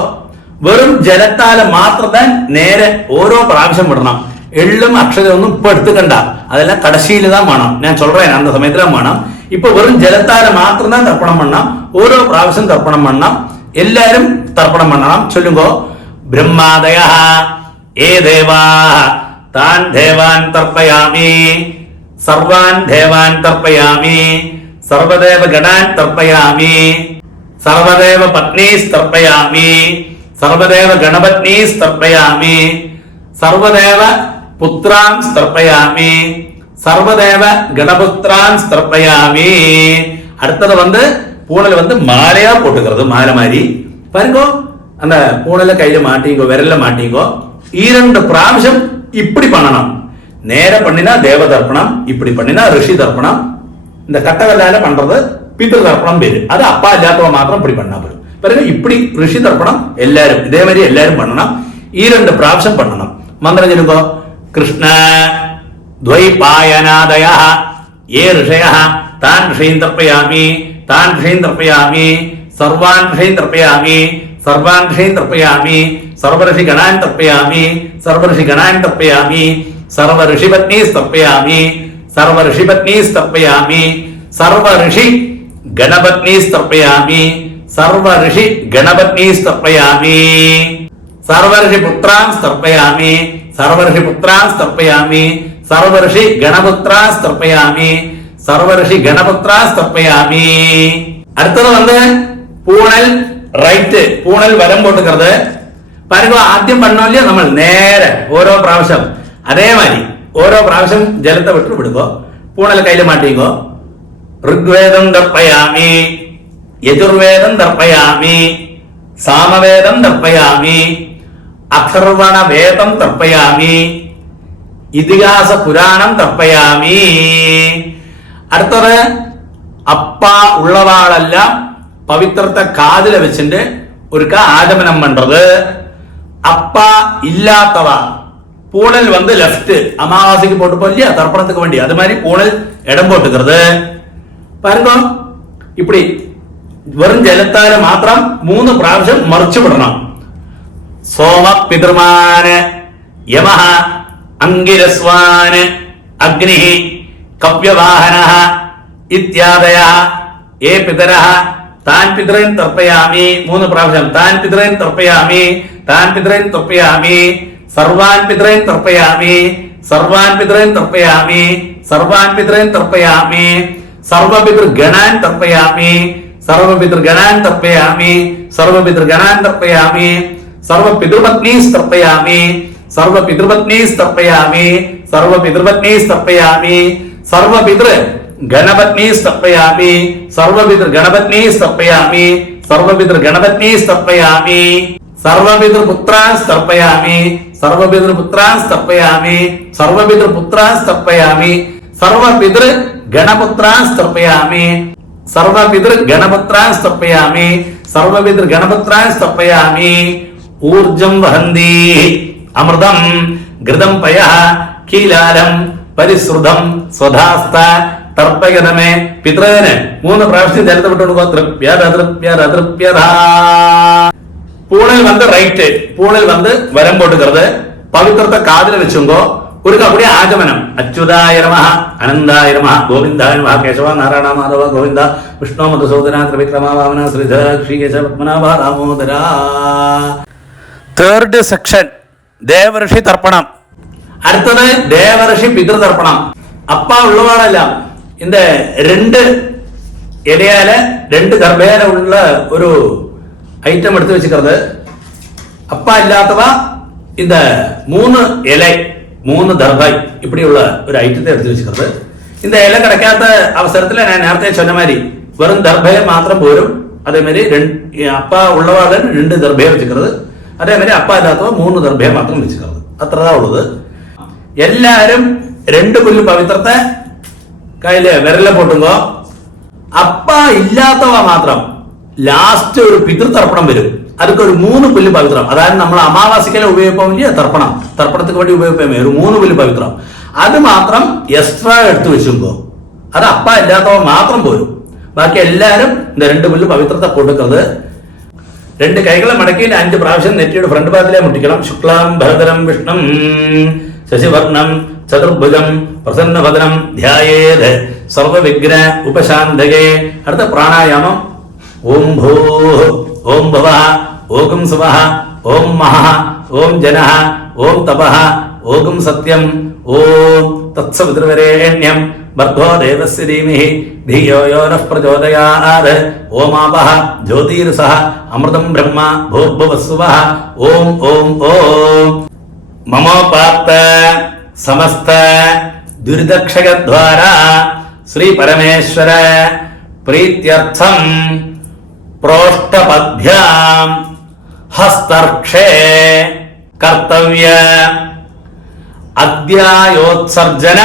വെറും ജലത്താല് മാത്രം നേരെ ഓരോ പ്രാവശ്യം വിടണം. എള്ളും അക്ഷരമൊന്നും ഇപ്പൊ എടുത്തുക്കണ്ട, അതെല്ലാം കടശീലിതാ വേണം. ഞാൻ ചൊല്ലേൻ അന്ത സമയത്തിലും വേണം. ഇപ്പൊ വെറും ജലത്താല് മാത്രം തർപ്പണം വേണം. ഓരോ പ്രാവശ്യം തർപ്പണം വേണം. എല്ലാരും തർപ്പണം വേണം. ചൊല്ലുമ്പോ ബ്രഹ്മാദയ ഏ ദേവാ താൻ ദേവാൻ തർപ്പയാമി, സർവാൻ ദേവാൻ തർപ്പയാമി, സർവദേവ ഗണാൻ തർപ്പയാമി, സർവദേവ പത്നീസ് തർപ്പയാമി, സർവദേവ ഗണപത്നീസ് തർപ്പയാമി, സർവദേവ പുത്രാൻ തർപ്പയാമി, സർവദേവ ഗണപുത്രാൻ തർപ്പയാമി. അടുത്തത് பூனல் மாலையா போட்டுக்கிறது. மாலை மாதிரி பாருங்கோ, அந்த பூனலை கையில மாட்டிங்கோ, விரல்ல மாட்டிங்கோ. 2 பிராവശ്യം இப்படி பண்ணணும். நேர பண்ணினா தேவ தர்ப்பணம், இப்படி பண்ணினா ரிஷி தர்ப்பணம். இந்த கட்டவெல்லால பண்றது பித்ரு தர்ப்பணம் பேரு. அது அப்பா இல்லாதவ மாத்திரம் இப்படி பண்ணா போதும். பாருங்க, இப்படி ரிஷி தர்ப்பணம் எல்லாரும் இதே மாதிரி எல்லாரும் பண்ணணும். 2 பிராവശ്യം பண்ணணும். மந்திரம் சொல்லுங்கோ. கிருஷ்ண ദ്വൈപായനാദയ യേ ഋഷയ താൻ ഋഷീൻ തർപ്പയാമി, താൻ ഋഷീൻ തർപ്പയാമി, സർവാൻ ഋഷീൻ തർപ്പയാമി, സർവാൻ ഋഷീൻ തർപ്പയാമി, സർവഋഷി ഗണാൻ തർപ്പയാമി, സർവഋഷി ഗണാൻ തർപ്പയാമി, സർവഋഷി പത്നീസ് തർപ്പയാമി, സർവഋഷി പത്നീസ് തർപ്പയാമി, സർവഋഷി ഗണപത്നീസ് തർപ്പയാമി, സർവഋഷി ഗണപത്നീസ് തർപ്പയാമി, സർവഋഷി പുത്രാൻ തർപ്പയാമി, സർവഋഷി പുത്രാൻ തർപ്പയാമി, സർവഋഷി ഗണപുത്രാൻ തർപ്പയാമി, സർവഋഷി ഗണപുത്രാൻ തർപ്പയാമി. അടുത്തത് പൂണൽ റൈറ്റ്, പൂണൽ വരം പോട്ടുക്കരുത്. പാരുക, ആദ്യം പണ്ണോല്ലേ നമ്മൾ നേരെ ഓരോ പ്രാവശ്യം അതേമാതിരി ഓരോ പ്രാവശ്യം ജലത്തെ വിട്ടു വിടുകോ. പൂണൽ കയ്യിൽ മാട്ടിക്കോ. ഋഗ്വേദം തർപ്പയാമി, യജുർവേദം തർപ്പയാമി, സാമവേദം തർപ്പയാമി, അഥർവണ വേദം തർപ്പയാമി, ഇതിഹാസ പുരാണം തർപ്പയാമി. അടുത്തത് അപ്പ ഉള്ളവാളെല്ലാം പവിത്രത്തെ കാതില വെച്ചിട്ട് ഒരു ആചമനം പண்றது. അപ്പ ഇല്ലാത്തവ പൂണൽ ലെഫ്റ്റ് അമാവാസിക്ക് போட்டு போலியா தர்ப்பணத்துக்கு வேண்டி, அது மாதிரி பூணல் இடம் போட்டுக்கிறது. பாருங்க, இப்படி വെറും ജലത്താല് മാത്രം 3 പ്രാവശ്യം മറിച്ചു വിടണം. സോമ പിതൃമാന് യമഃ അങ്കിരസ്വാന് അഗ്നിഃ കവ്യവാഹനഃ ഇത്യാദയഃ ഏ പിതരഃ താൻ പിതൃൻ തർപ്പയാമി. 3 പ്രാവശ്യം താൻ പിതൃൻ തർപ്പയാമി, താൻ പിതൃൻ തർപ്പയാമി, സർവാൻ പിതൃൻ തർപ്പയാമി, സർവാൻ പിതൃൻ തർപ്പയാമി, സർവാൻ പിതൃൻ തർപ്പയാമി, സർവപിതൃഗണാൻ തർപ്പയാമി, സർവപിതൃഗണാൻ തർപ്പയാമി, സർവപിതൃഗണാൻ തർപ്പയാമി, സർവപിതൃപത്നീസ് തർപ്പയാമി, സർവപിതൃപത്നീസ് തർപ്പയാമി, സർവപിതൃപത്നീസ് തർപ്പയാമി, സർവപിതൃ ഗണപത്നീസ് തർപ്പയാമി, സർവപിതൃ ഗണപത്നീസ് തർപ്പയാമി, സർവപിതൃ ഗണപത്നീസ് തർപ്പയാമി, സർവപിതൃപുത്രാൻ തർപ്പയാമി, സർവപിതൃപുത്രാൻ തർപ്പയാമി, സർവപിതൃപുത്രാൻ തർപ്പയാമി, സർവപിതൃ ഗണപുത്രാൻ തർപ്പയാമി, സർവപിതൃ ഗണപുത്രാൻ തർപ്പയാമി, സർവപിതൃ ഗണപുത്രാൻ തർപ്പയാമി. ഊർജം വഹന്തി അമൃതം ഘൃതം പയഃ കീലാലം പരിശ്രുതം സ്വധാസ്ത തർപ്പയതമേ. പിതൃന് 3 പ്രാവശ്യം ജലത്തെ വിട്ടുകൊടുക്കുക. തൃപ്യത തൃപ്യത തൃപ്യത. പൂണൽ റൈറ്റ്, പൂണൽ വരം പോട്ടുക്കരുത്. പവിത്രത്തെ കാതിൽ വെച്ചുങ്കോ. ഒരു കപടി ആചമനം. അച്യുതായ നമഃ, അനന്തായ നമഃ, ഗോവിന്ദായ നമഃ, കേശവ നാരായണ മാധവ ഗോവിന്ദ, വിഷ്ണു മധുസൂദന ത്രിവിക്രമ വാമന ശ്രീധര ശ്രീകേശ പത്മനാഭ ദാമോദര. 3rd സെക്ഷൻ ദേവഋഷി തർപ്പണം. അടുത്തത് ദേവഋഷി പിതൃതർപ്പണം. അപ്പ ഉള്ളവാളല്ല, இந்த 2 ഇലയാല 2 ഗർഭേല ഉള്ള ഒരു ഐറ്റം എടുത്തു വെച്ചിരിക്കുന്നത്. അപ്പ ഇല്ലാത്തവ இந்த 3 ഇല 3 ദർഭൈ ഇപ്പടിയുള്ള ഒരു ഐറ്റത്തെ എടുത്തു വെച്ചിരിക്കുന്നത്. இந்த ഇല കിടക്കാത്ത അവസരത്തിൽ ഞാൻ നേരത്തെ சொன்ன மாதிரி വെറും ദർഭയെ മാത്രം പോരും. അതേമാതിരി അപ്പ ഉള്ളവാളൻ 2 ദർഭയെ വെച്ചിരിക്കുന്നത്. അതേമാതിരി അപ്പ ഇല്ലാത്തവ 3 ദർഭയെ മാത്രം വെച്ചിരിക്കുന്നത്. അത്രതാ ഉള്ളത്. എല്ലാരും 2 പുല്ല് പവിത്രത്തെ കയ്യില് വിരല പൊട്ടുമ്പോ അപ്പ ഇല്ലാത്തവ മാത്രം ലാസ്റ്റ് ഒരു പിതൃതർപ്പണം വരും. അതൊക്കെ ഒരു 3 പുല്ല് പവിത്രം. അതായത് നമ്മൾ അമാവാസിക്കെല്ലാം ഉപയോഗിക്കാൻ വേണ്ടി തർപ്പണത്തിന് വേണ്ടി ഉപയോഗിക്കാൻ ഒരു 3 പുല്ല് പവിത്രം. അത് മാത്രം എക്സ്ട്രാ എടുത്തു വെച്ചുമ്പോ അത് അപ്പ ഇല്ലാത്തവ മാത്രം പോരും. ബാക്കി എല്ലാരും 2 പുല്ല് പവിത്രത്തെ പൊട്ടുക്കുന്നത്. രണ്ട് കൈകളെ മടക്കിയിട്ട് 5 പ്രാവശ്യം നെറ്റിയുടെ ഫ്രണ്ട് ഭാഗത്തിലെ മുട്ടിക്കണം. ശുക്ലാം ഭരതരം വിഷ്ണം ശശിവർണം ചതുർഭുജം പ്രസന്നവദനം ധ്യായേത് സർവവിഘ്ന ഉപശാന്തകേ. അടുത്ത പ്രാണായാമം ഓം ഭൂ ഓം ഭവ ഓം സ്വ ഓം മഹ ഓം ജന ഓം തപ ഓം സത്യം ഓം തത്സവിതൃവരേണ്യം ഭർഗോ ദേവസ്യ ധീമഹി ധിയോ യോ നഃ പ്രചോദയാത്. ഓമാപഃ ജ്യോതിർസഃ അമൃതം ബ്രഹ്മ ഭൂർഭുവസ്സുവഃ. ഓം ഓം ഓം. മമോപാത്ത സമസ്ത ദുരിതക്ഷയദ്വാര ശ്രീ പരമേശ്വര പ്രീത്യർത്ഥം പ്രോഷ്ടപദ്ഭ്യാം ഹസ്തർക്ഷേ കർത്തവ്യ അധ്യായോത്സർജന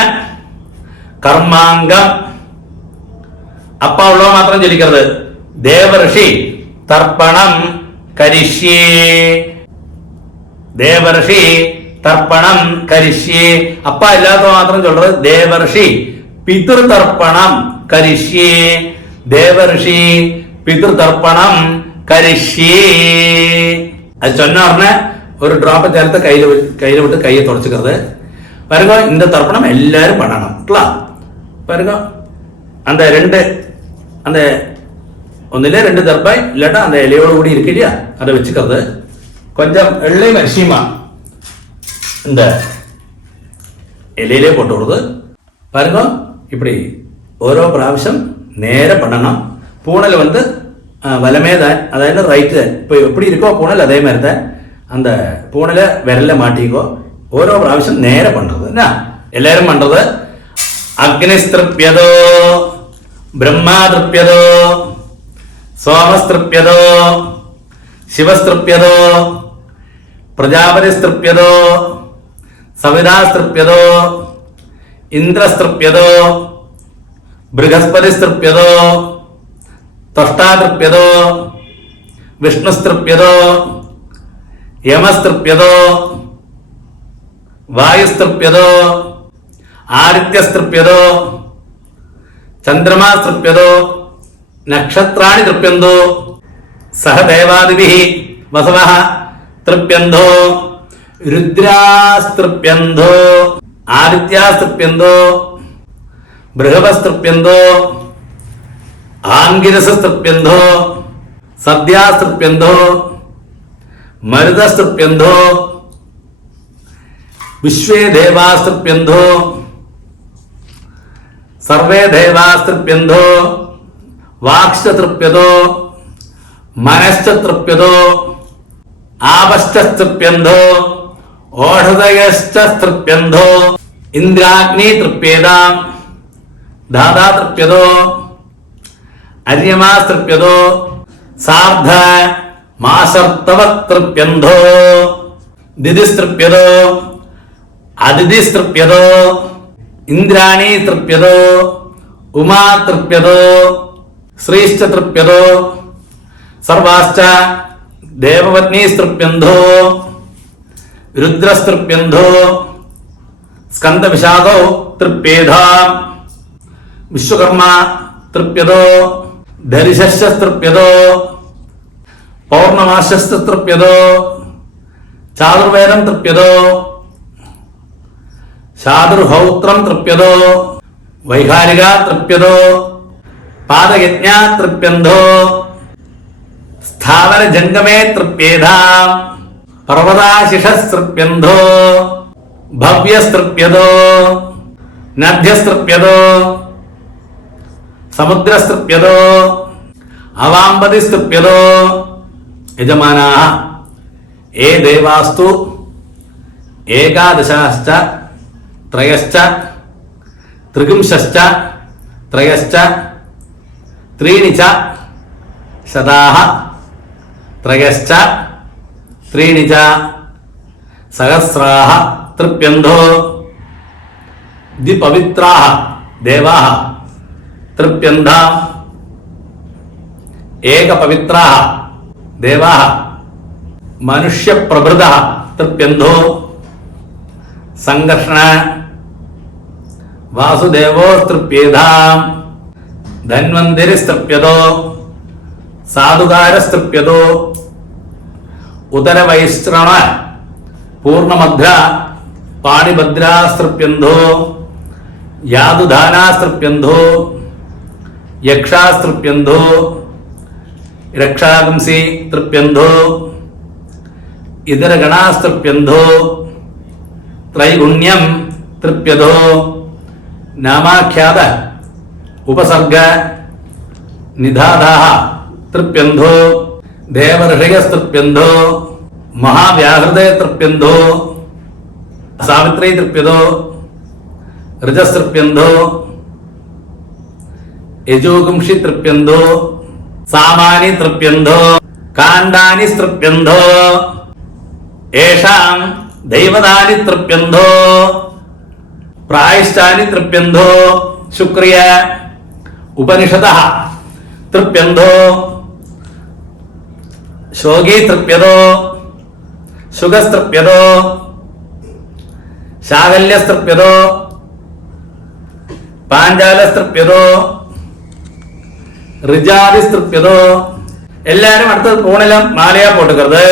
കർമാംഗം. അപ്പ ഉള്ളവ മാത്രം ചൊല്ലിക്കരുത്. ദേവർഷി തർപ്പണം കരിഷ്യേ. ദേവർഷി തർപ്പണം കരിഷ്യേ. അപ്പ ഇല്ലാത്ത മാത്രം ചൊല്ലത് ദേവർഷി പിതൃതർപ്പണം കരിഷ്യേ. ദേവർഷി പിതൃതർപ്പണം കരിഷ്യേ. അത് ചൊന്ന പറഞ്ഞ ഒരു ഡ്രോപ്പ് ചേർത്ത് കയ്യിൽ വിട്ട് കൈയെ തുടച്ചിക്കരുത്. വരുക இந்த தர்ப்பணம் எல்லாரும் பண்ணணும். பாருங்க அந்த அந்த ஒன்னில 2 தர்ப்பாய் இல்லாட்டா அந்த இலையோடு கூடி இருக்கு இல்லையா, அதை வச்சுக்கிறது. கொஞ்சம் எள்ளையும் அரிசியுமா இந்த இலையிலே போட்டு விடுறது. பாருங்க இப்படி ഓരോ പ്രാവശ്യം നേരെ பண்ணணும். பூனல் வந்து வலமே தான், அதாவது ரைட்டு தான். இப்போ எப்படி இருக்கோ பூனல் அதே மாதிரி தான். அந்த பூனலை விரல மாட்டிக்கோ. ഓരോ പ്രാവശ്യം നേരെ പണ്ടത് എന്നാ എല്ലാരും പണ്ടത്. അഗ്നിസ്തൃപ്യതോ ബ്രഹ്മാതൃപ്യതോ സോമസ്തൃപ്യതോ ശിവസ്തൃപ്യതോ പ്രജാപതിസ്തൃപ്യതോ സവിതാസ്തൃപ്യതോ ഇന്ദ്രസ്തൃപ്യതോ ബൃഹസ്പതിസ്തൃപ്യതോ ത്വഷ്ടാതൃപ്യതോ വിഷ്ണുസ്തൃപ്യതോ യമസ്തൃപ്യതോ വായുസ്തൃപ്യതോ ആദിത്യസ്തൃപ്യതോ ചന്ദ്രമാസ്തൃപ്യതോ നക്ഷത്രാണി തൃപ്യന്തോ സഹദേവാദിഭിഃ വസവഃ തൃപ്യന്തോ രുദ്രാസ്തൃപ്യന്തോ ആദിത്യാസ്തൃപ്യന്തോ ബൃഹവസ്തൃപ്യന്തോ ആംഗിരസസ്തൃപ്യന്തോ സദ്യാസ്തൃപ്യന്തോ മരുതസ്തൃപ്യന്തോ വിശ്വേ ദേവാസ്തൃപ്യന്തോ സർവേ ദേവാസ്തൃപ്യന്തോ വാക്ശ്ചതൃപ്യതോ മനശ്ചതൃപ്യതോ ആപശ്ചതൃപ്യന്തോ ഓഷധയശ്ചതൃപ്യന്തോ ഇന്ദ്രാഗ്നി തൃപ്യേതാം ധാതാതൃപ്യതോ അര്യമാസ്തൃപ്യതോ സാർദ്ധ മാസർത്തവതൃപ്യന്തോ ദിദിസ്തൃപ്യതോ അതിഥിസ്തൃപ്യതോ ഇന്ദ്രാണി തൃപ്യതോ ഉമാ തൃപ്യതോ ശ്രീശ്ച തൃപ്യതോ സർവാശ്ച ദേവപത്നീസ്തൃപ്യന്തോ രുദ്രസ്തൃപ്യന്തോ സ്കന്ദവിശാഖോ തൃപ്യേധാം വിശ്വകർമ്മ തൃപ്യതോ ധരിശസ്തൃപ്യതോ പൗർണമാശസ്തൃപ്യതോ ചാതുർവേദം തൃപ്യതോ ശാതുർഹൗത്രം തൃപ്യതോ വൈകാരിക തൃപ്യതോ പാദയജ്ഞ തൃപ്യന്തോ സ്ഥാവര ജംഗമേ തൃപ്യേധാം പർവതാശിഷസ്തൃപ്യന്തോ ഭവ്യസ്തൃപ്യതോ നദ്യസ്തൃപ്യതോ സമുദ്രസ്തൃപ്യതോ അവാമ്പതിസ്തൃപ്യതോ യജമാനാഃ ഏ ദേവാസ്തു ഏകാദശാശ്ച ത്രയശ്ച ത്രിഗുംശശ്ച ത്രയശ്ച ത്രീണി ച ശതാഃ ത്രയശ്ച ത്രീണി ച സഹസ്രാः തൃപ്യന്തോ ദ്വിപവിത്രാः ദേവാः തൃപ്യന്താം ഏകപവിത്രാः ദേവാः മനുഷ്യപ്രഭൃതः തൃപ്യന്തോ സംഘർഷണ വാസുദേവോസ്തൃപ്യേധാം ധന്വന്തിരിസ്തൃപ്യതോ സാധുകാരസ്തൃപ്യതോ ഉദരവൈശ്രണ പൂർണ്ണമധ്ര പാണിഭദ്രാസ്തൃപ്യന്ധോ യാതുധാനാസ്തൃപ്യന്ധോ യക്ഷാസ്തൃപ്യന്ധോ രക്ഷാഗംസി തൃപ്യന്ധോ ഇതരഗണാസ്തൃപ്യന്ധോ ത്രൈഗുണ്യം തൃപ്യതോ നാമാഖ്യാത ഉപസർഗ നിധാതാഃ തൃപ്യന്ധോ ദേവഋഷയസ്തൃപ്യന്ധോ മഹാവ്യാഹൃതേ തൃപ്യന്ധോ സാവിത്രീ തൃപ്യതോ ഋജസ്തൃപ്യന്ധോ യജോഗുംഷി തൃപ്യന്ധോ സാമാനി തൃപ്യന്ധോ കാണ്ഡാനി തൃപ്യന്ധോ യേഷാം ദൈവതാനി തൃപ്യന്ധോ പ്രായശ്ചാനി തൃപ്യന്ധോ ശുക്രിയ ഉപനിഷദഃ തൃപ്യന്ധോ ശോകീ തൃപ്യതോ ശുഗസ്തൃപ്യതോ ശാകല്യസ്തൃപ്യതോ പാഞ്ചാലസ്തൃപ്യതോ ഋജാതിസ്തൃപ്യതോ. എല്ലാരും അടുത്തത് പൂണിലും മാലയാ പോട്ടുക്കരുത്.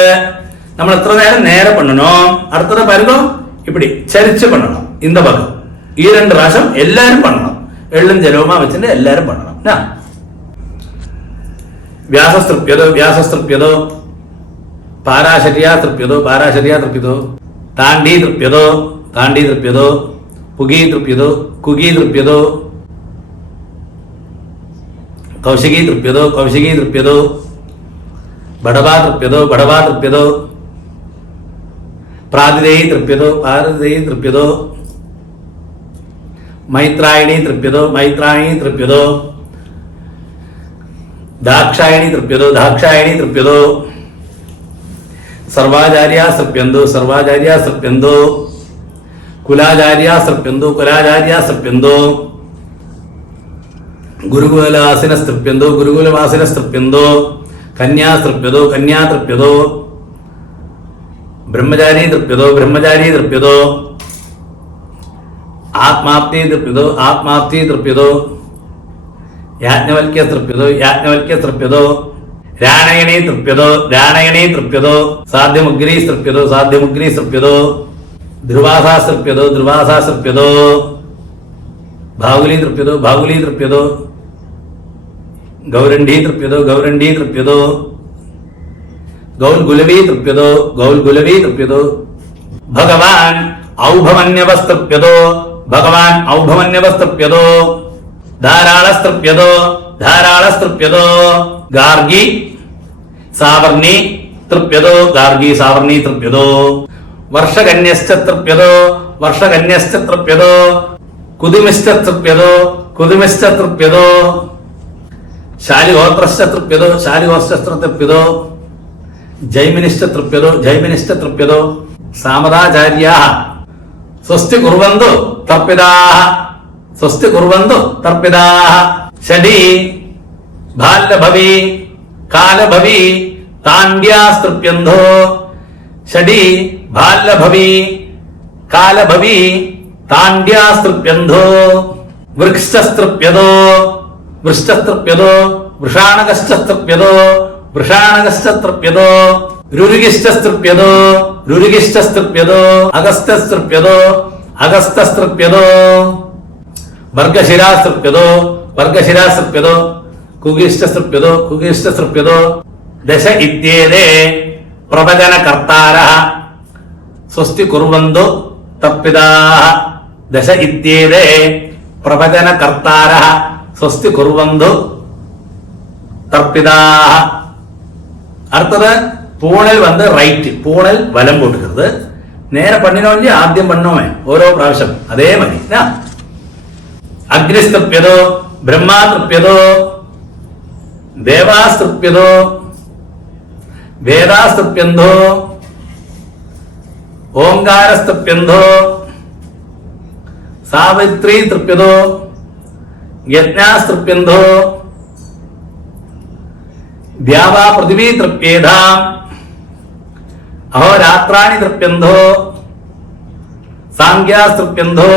നമ്മൾ എത്ര നേരം നേരെ പണ്ണണം, അടുത്തത് പരുതം ഇപ്പിടി ചരിച്ച് പണ്ണണം. இந்த பக்கம் ഈ 2 പ്രാവശ്യം എല്ലാരും പണ്ണണം. എള്ളും ജലവുമാ വെച്ചിട്ട് എല്ലാരും പണ്ണണം. വ്യാസസ്തൃപ്യതോ വ്യാസസ്തൃപ്യതോ പാരാശര്യാ തൃപ്യതോ പാരാശര്യാ തൃപ്യതോ താണ്ഡീ തൃപ്യതോ താണ്ഡീ തൃപ്യതോ പുഗീ തൃപ്യതോ കുഗീ തൃപ്യതോ കൗശികീ തൃപ്യതോ കൗശികീ തൃപ്യതോ ബടവാ തൃപ്യതോ ബടവാ തൃപ്യതോ പ്രാതിദേയി തൃപ്യതോ പ്രാതിദേയി തൃപ്യതോ മൈത്രായണീ തൃപ്യതോ മൈത്രായണീ തൃപ്യതോ ദാക്ഷായണീ തൃപ്യതോ ദാക്ഷായണീ തൃപ്യതോ സർവാചാര്യാ തൃപ്യന്തോ സർവാചാര്യാ തൃപ്യന്തോ കുലാചാര്യാ തൃപ്യന്തോ കുലാചാര്യാ തൃപ്യന്തോ ഗുരുകുലവാസിനസ്തൃപ്യന്തോ ഗുരുകുലവാസിനസ്തൃപ്യന്തോ കന്യാസ്തൃപ്യതോ കന്യാതൃപ്യതോ ബ്രഹ്മചാരീ തൃപ്യതോ ബ്രഹ്മചാരീ തൃപ്യതോ ആത്മാപ്തി തൃപ്യതോ ആത്മാപ്തി തൃപ്യതോ യാജ്ഞവൽക്യ തൃപ്യതോ യാജ്ഞവൽക്യ തൃപ്യതോ രാണയണീ തൃപ്യതോ രാണയണീ തൃപ്യതോ സാധ്യമുഗ്രീ തൃപ്യതോ സാധ്യമുഗ്രീ തൃപ്യതോ ധ്രുവാസാ തൃപ്യതോ ധ്രുവാസാ തൃപ്യതോ ഭാഗുലീ തൃപ്യതോ ഭാഗുലീ തൃപ്യതോ ഗൗരണ്ഡീ തൃപ്യതോ ഗൗരണ്ഡീ തൃപ്യതോ ഗൗൽഗുലവീ തൃപ്യതോ ഗൗൽഗുലവീ തൃപ്യതോ ഭഗവാൻ ഔഭമന്യവസ്തൃപ്യതോ ഭഗവാൻ ഔഭമന്യവസ്തൃപ്യതോ ധാരാളസ്തൃപ്യതോ ധാരാളസ്തൃപ്യതോ ഗാർഗി സാവർണി തൃപ്യതോ ഗാർഗി സാവർണി തൃപ്യതോ വർഷകന്യശ്ച തൃപ്യതോ വർഷകന്യശ്ച തൃപ്യതോ കുതുമിശ്ച തൃപ്യതോ കുതുമിശ്ച തൃപ്യതോ ശാലിഹോത്രശ്ച തൃപ്യതോ ശാലിഹോത്രശ്ച തൃപ്യതോ ജൈമിനിശ്ച തൃപ്യതോ ജൈമിനിശ്ച തൃപ്യതോ സാമദാചാര്യാഃ സ്വസ്തി കുർവന്തു തർപ്പിതാഃ സ്വസ്തി കുർവന്തു തർപ്പിതാഃ ഷഡീ ബാല്യഭവി കാലഭവി താണ്ഡ്യാസ്തൃപ്യന്ധോ ഷഡീ ബാല്യഭവി കാലഭവി താണ്ഡ്യാസ്തൃപ്യന്ധോ വൃക്ഷസ്തൃപ്യതോ വൃഷ്ടസ്തൃപ്യതോ വൃഷാണകശ്ചതൃപ്യതോ വൃഷാണകശ്ചതൃപ്യതോ രുരുഗിശ്ചതൃപ്യതോ രുരുഗിശ്ചതൃപ്യതോ അഗസ്തസ്തൃപ്യതോ അഗസ്തസ്തൃപ്യതോ വർഗശിരാസ്തൃപ്യതോ വർഗശിരാസ്തൃപ്യതോ കുഗിശ്ചതൃപ്യതോ കുഗിശ്ചതൃപ്യതോ ദശ ഇത്യേതേ പ്രവചനകർത്താരഃ സ്വസ്തി കുർവന്തു തർപ്പിതാഃ ദശ ഇത്യേതേ പ്രവചനകർത്താരഃ സ്വസ്തി കുർവന്തു തർപ്പിതാഃ. അടുത്തത് പൂണൽ വന്ന് റൈറ്റ് പൂണൽ വലം പോട്ടുക്കരുത്. നേരെ പണ്ണിനോഞ്ചി ആദ്യം പണ്ണോമേ ഓരോ പ്രാവശ്യം അതേ മതി. അഗ്നിസ്തൃപ്യതോ ബ്രഹ്മാതൃപ്യതോ ദേവാസ്തൃപ്യതോ വേദാസ്തൃപ്യന്തോ ഓംകാരസ്തൃപ്യന്തോ സാവിത്രീ തൃപ്യതോ യജ്ഞാസ്തൃപ്യന്തോ ദ്യാവാ പൃഥിവീ തൃപ്യേധാം അഹോരാത്രാണി തൃപ്യന്തോ സാംഖ്യാസ്തൃപ്യന്തോ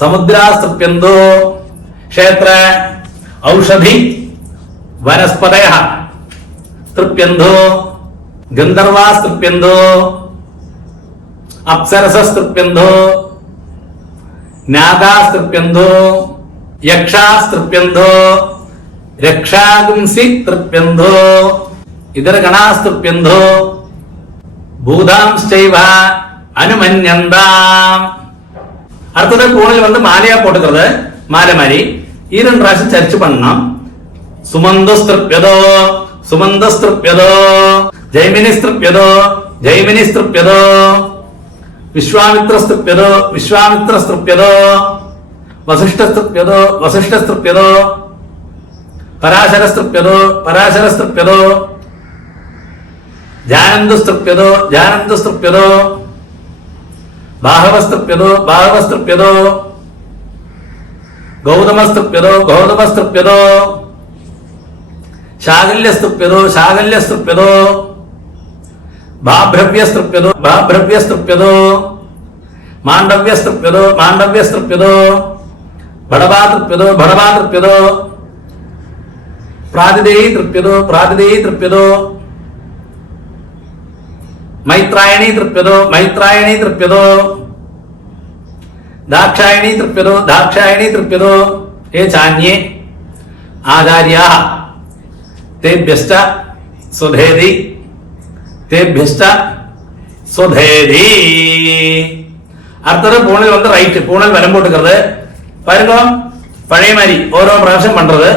സമുദ്രാസ്തൃപ്യന്തോ ക്ഷേത്ര ഔഷധി വനസ്പതയഃ തൃപ്യന്തോ ഗന്ധർവാസ്തൃപ്യന്തോ അപ്സരസസ്തൃപ്യന്തോ നാഗാസ്തൃപ്യന്തോ യക്ഷാസ്തൃപ്യന്തോ രക്ഷാഗുംസി തൃപ്യന്തോ ഇതരഗണാസ്തൃപ്യന്തോ பூதாம்ஸ்சைவ அனுமன்யந்தாம். அடுத்தது பூணில் வந்து மாலையா போட்டுக்கிறது, மாலை மாதிரி 2 പ്രാവശ്യം ചരിച്ചു பண்ணണം. സുമന്തസ്തൃപ്യതോ സുമന്തസ്തൃപ്യതോ ജൈമിനിസ്തൃപ്യതോ ജൈമിനിസ്തൃപ്യതോ വിശ്വാമിത്രസ്തൃപ്യതോ വിശ്വാമിത്രസ്തൃപ്യതോ വസിഷ്ഠസ്തൃപ്യതോ വസിഷ്ഠസ്തൃപ്യതോ പരാശരസ്തൃപ്യതോ പരാശരസ്തൃപ്യതോ ജാനന്ദസ്തൃപ്യതോ ജാനന്ദസ്തൃപ്യതോ ബാഹവസ്തൃപ്യതോ ബാഹവസ്തൃപ്യതോ ഗൗതമസ്തൃപ്യതോ ഗൗതമസ്തൃപ്യതോ ശാകല്യസ്തൃപ്യതോ ശാകല്യസ്തൃപ്യതോ ബാഭ്രവ്യസ്തൃപ്യതോ ബാഭ്രവ്യസ്തൃപ്യതോ മാണ്ഡവ്യസ്തൃപ്യതോ മാണ്ഡവ്യസ്തൃപ്യതോ ഭടവാതൃപ്യതോ ഭടവാതൃപ്യതോ പ്രാതിദേയി തൃപ്യതോ പ്രാതിദേയി തൃപ്യതോ മൈത്രായണി തൃപ്യതോ മൈത്രായണി തൃപ്യതോ ദാക്ഷായണി തൃപ്യതോ ദാക്ഷായണി തൃപ്യതോ ഏ ചാന്യേ ആചാര്യാഃ തേഭ്യശ്ച സ്വധേതി തേഭ്യശ്ച സ്വധേതി. അടുത്തത് പൂണിൽ வந்து ரைட், பூணல் வரம் போட்டுக்கிறது பாருங்க. பழைய மாதிரி ஓரோ பிராവശ്യം பண்றது.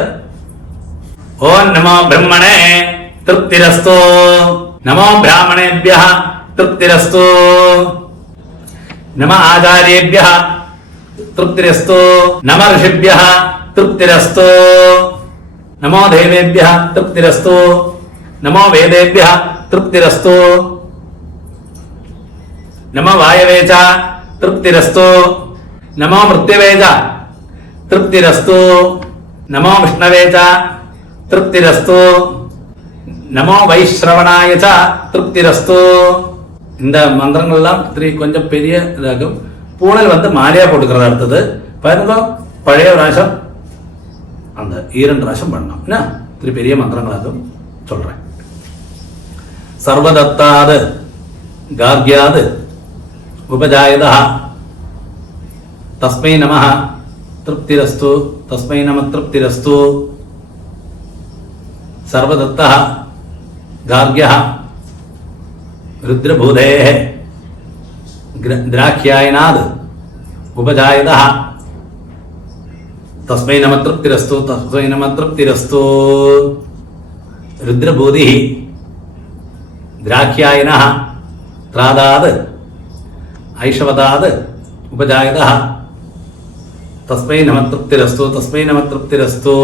ஓம் நமோ பிரம்மணே திருப்திரஸ்து, நமோ பிராமணேभ्यः तृप्तिरस्तु, नमः आचार्येभ्यः तृप्तिरस्तु, नमः ऋषिभ्यः तृप्तिरस्तु, नमो देवेभ्यः तृप्तिरस्तु, नमो वेदेभ्यः तृप्तिरस्तु, नमो वायवे च तृप्तिरस्तु, नमो मृत्यवे च तृप्तिरस्तु, नमो विष्णवे च तृप्तिरस्तु, நமோ வைஸ்ரவணாய திருப்திரஸ்து. இந்த மந்திரங்கள் எல்லாம் கொஞ்சம் பெரிய இதாகும். பூணல் வந்து மாலையா போட்டுக்கிறதா அடுத்தது பாருங்க. பழைய ராசம் அந்த 2 ராசம் பண்ணணும். என்ன பெரிய மந்திரங்களாகும் சொல்றேன். சர்வதத்தாது கார்கியாது உபஜாயதா தஸ்மை நமः திருப்திரஸ்து, தஸ்மை நம திருப்திரஸ்து. சர்வதத்தः गार्ग्यः रुद्रभूतेः द्राख्यायनाद् उपजायतः तस्मै नमः तृप्तिरस्तु, तस्मै नमः तृप्तिरस्तु. रुद्रभूतिः द्राख्यायनः त्रादाद् ऐशवदाद् उपजायतः तस्मै नमः तृप्तिरस्तु, तस्मै नमः तृप्तिरस्तु.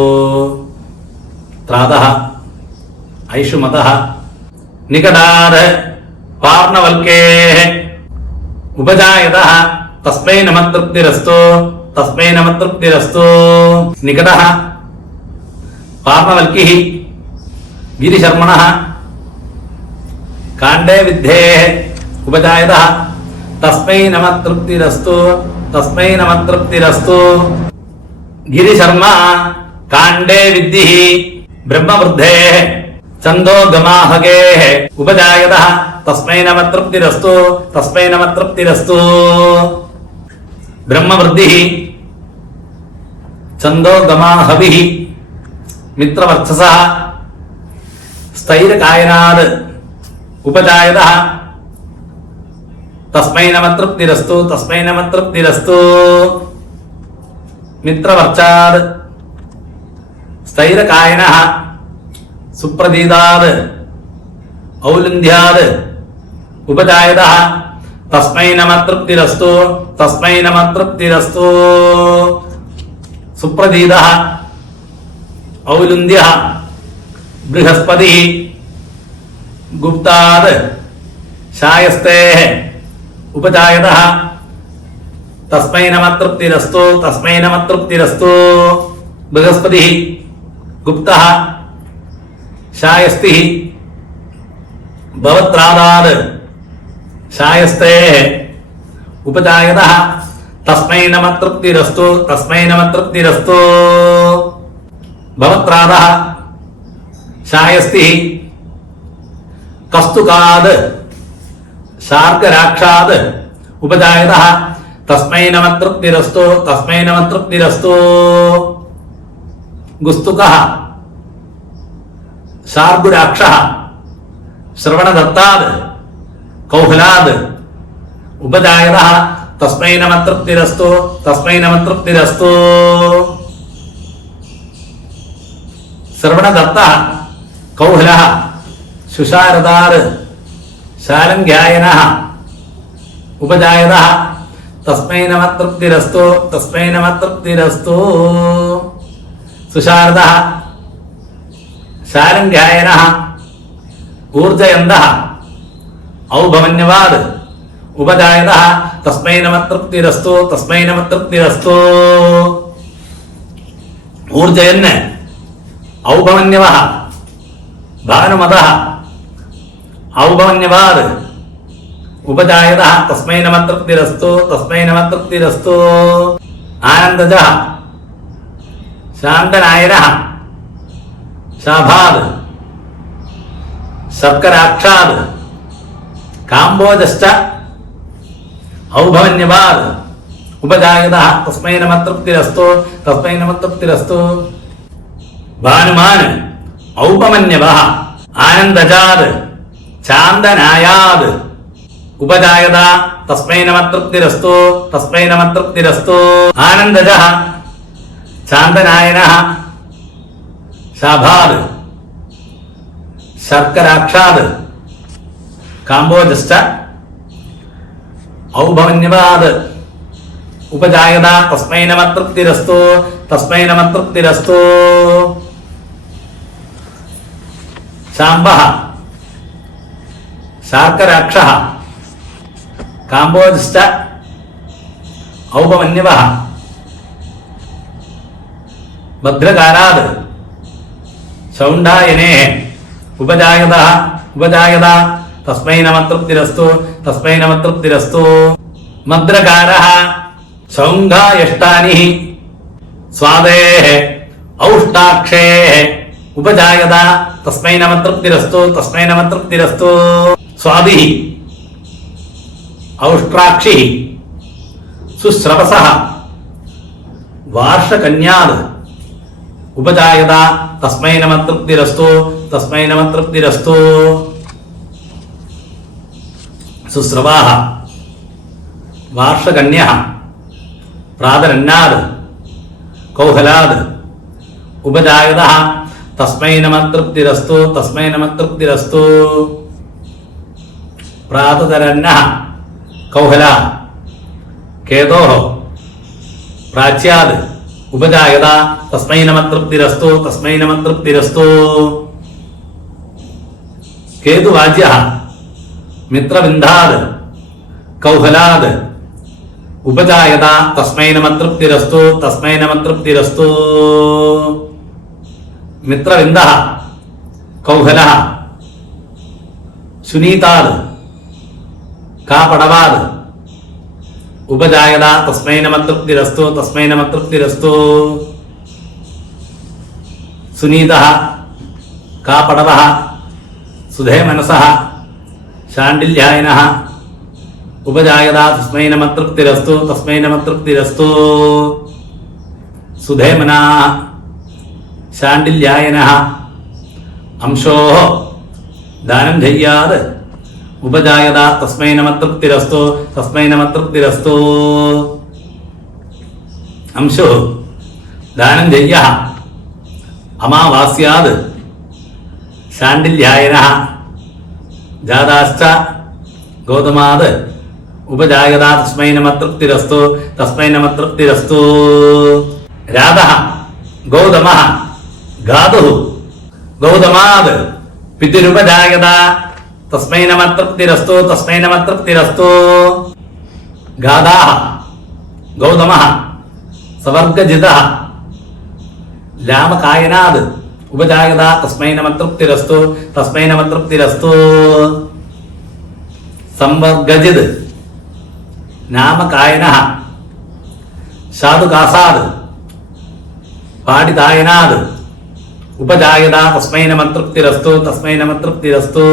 त्रादः ऐषुमतः निकटाद पार्णवल्केः उपजायतः तस्मै नमः तृप्तिरस्तु, तस्मै नमः तृप्तिरस्तु. निकटः पार्णवल्किः गिरिशर्मणः काण्डे विद्धेः उपजायतः तस्मै नमः तृप्तिरस्तु, तस्मै नमः तृप्तिरस्तु. गिरिशर्मा काण्डे विद्धिः ब्रह्मवृद्धेः छंदो गमाहगेः उपजायतः तस्मै नमः तृप्तिरस्तु, तस्मै नमः तृप्तिरस्तु. ब्रह्मवृद्धिः छंदो गमाहविः मित्रवर्चसः स्थैर्यकायनाद् उपजायतः तस्मै नमः तृप्तिरस्तु, तस्मै नमः तृप्तिरस्तु. मित्रवर्चाद् स्थैर्यकायनः सुप्रदीदाद् औलुन्ध्याद् उपजायतः तस्मै नमः तृप्तिरस्तु, तस्मै नमः तृप्तिरस्तु. सुप्रदीदः औलुन्ध्यः बृहस्पतिः गुप्ताद् शायस्तेः उपजायतः तस्मै नमः तृप्तिरस्तु, तस्मै नमः तृप्तिरस्तु. बृहस्पतिः गुप्तः शायस्तिः भवत्रादाद् शायस्तेः उपजायतः तस्मै नमः तृप्तिरस्तु, तस्मै नमः तृप्तिरस्तु. भवत्रादः शायस्तिः കസ്തുകാത് ശാർഗരാക്ഷാത് ഉപജായതഃ തസ്മൈ നമഃ തൃപ്തിരസ്തു തസ്മൈ നമഃ തൃപ്തിരസ്തു. ഗുസ്തുകഃ ശാർഗുരാക്ഷഃ ശ്രവണദത്താത് കൗഹലാത് ഉപജായതഃ തസ്മൈ നമഃ തൃപ്തിരസ്തു തസ്മൈ നമഃ തൃപ്തിരസ്തു. ശ്രവണദത്തഃ കൗഹലഃ ശുശാരദാത് ശാലങ്ക്യായനഃ ഉപജായതഃ തസ്മൈ നമഃ തൃപ്തിരസ്തു തസ്മൈ നമഃ തൃപ്തിരസ്തു. സുശാരദഃ ശാലങ്ക്യായനഃ ഊർജയന്തഃ ഔഭമന്യവാത് ഉപജായതഃ തസ്മൈ നമഃ തൃപ്തിരസ്തു തസ്മൈ നമഃ തൃപ്തിരസ്തു. ഊർജയന് ഔഭമന്യവഃ ഭാനുമതഃ ഔഭമന്യവാത് ഉപജായതഃ തസ്മൈ നമഃ തൃപ്തിരസ്തു തസ്മൈ നമഃ തൃപ്തിരസ്തു. ആനന്ദജഃ ശാന്തനായനഃ ശാഭാത് ശർക്കരാക്ഷാത് കാംബോജശ്ച ഔഭമന്യവാത് ഉപജായതഃ തസ്മൈ നമഃ തൃപ്തിരസ്തു തസ്മൈ നമഃ തൃപ്തിരസ്തു. ഭാനുമാൻ ഔപമന്യവഃ ആനന്ദജാത് ചാന്ദനായാത് ഉപജായത തസ്മൈ നമഃ തൃപ്തിരസ്തു തസ്മൈ നമഃ തൃപ്തിരസ്തു. ആനന്ദജഃ ചാന്ദനായനഃ ശാഭാത് ശർക്കരാക്ഷാത് കാംബോജശ്ച ഔഭമന്യവാത് ഉപജായത തസ്മൈ നമഃ തൃപ്തിരസ്തു തസ്മൈ നമഃ തൃപ്തിരസ്തു. ശാംബഃ ശാർക്കരാക്ഷഃ കാംബോജശ്ച ഔപമന്യവഃ ഭദ്രകാരാത് ശൗണ്ഡായനേഃ ഉപജായതഃ ഉപജായത തസ്മൈ നമഃ തൃപ്തിരസ്തു തസ്മൈ നമഃ തൃപ്തിരസ്തു. മദ്രകാരഃ ശൗംഘായഷ്ടാനിഃ സ്വാദേഃ ഔഷ്ടാക്ഷേഃ ഉപജായത തസ്മൈ നമഃ തൃപ്തിരസ്തു തസ്മൈ നമഃ തൃപ്തിരസ്തു. സ്വാദിഃ ഔഷ്ട്രാക്ഷിഃ സുശ്രവസഃ വാർഷകന്യാത് ഉപജായത തസ്മൈ നമഃ തൃപ്തിരസ്തു തസ്മൈ നമഃ തൃപ്തിരസ്തു. സുശ്രവാഃ വാർഷകന്യഃ പ്രാതരന്നാത് കൗഹലാത് ഉപജായതഃ തസ്മൈ നമഃ തൃപ്തിരസ്തു തസ്മൈ നമഃ തൃപ്തിരസ്തു. പ്രാതരന്നഃ കൗഹല കേതോഃ പ്രാച്യാത് ഉപജായത തസ്മൈ നമഃ തൃപ്തിരസ്തു തസ്മൈ നമഃ തൃപ്തിരസ്തു. കേതുവാജ്യഃ മിത്രവിന്ധാത് കൗഹലാത് ഉപജായത തസ്മൈ നമഃ തൃപ്തിരസ്തു തസ്മൈ നമഃ തൃപ്തിരസ്തു. മിത്രവിന്ദഃ കൗഹലഃ സുനീതാത് കാപടവാത് ഉപജായത തസ്മൈ നമഃ തൃപ്തിരസ്തു തസ്മൈ നമഃ തൃപ്തിരസ്തു. സുനീതഃ കാപടവഃ സുധേമനസഃ ശാണ്ഡില്യായനഃ ഉപജായത തസ്മൈ നമഃ തൃപ്തിരസ്തു തസ്മൈ നമഃ തൃപ്തിരസ്തു. സുധേമനാഃ ശാണ്ഡില്യായനഃ അംശോഃ ധനഞ്ജയാത് ഉപജായത തസ്മൈ നമഃ തൃപ്തിരസ്തു തസ്മൈ നമഃ തൃപ്തിരസ്തു. അംശോ ധനഞ്ജയഃ അമാവാസ്യാത് ശാണ്ഡില്യായനഃ ജാതാശ്ച ഗൗതമാത് ഉപജായത തസ്മൈ നമഃ തൃപ്തിരസ്തു തസ്മൈ നമഃ തൃപ്തിരസ്തു. രാധഃ ഗൗതമഃ ഗാതുഃ ഗൗതമാത് പിതൃപജായത തസ്മൈ നമഃ തൃപ്തിരസ്തു തസ്മൈ നമഃ തൃപ്തിരസ്തു. ഗാദാഃ ഗൗതമഃ സവർഗജിതഃ ലാമകായനാത് ഉപജായത തസ്മൈ നമഃ തൃപ്തിരസ്തു തസ്മൈ നമഃ തൃപ്തിരസ്തു. സംവർഗജിത് നാമകായനഃ ശാതുകാസാത് പാടിതായനാത് ഉപജായത തസ്മൈ നമഃ തൃപ്തിരസ്തു തസ്മൈ നമഃ തൃപ്തിരസ്തു.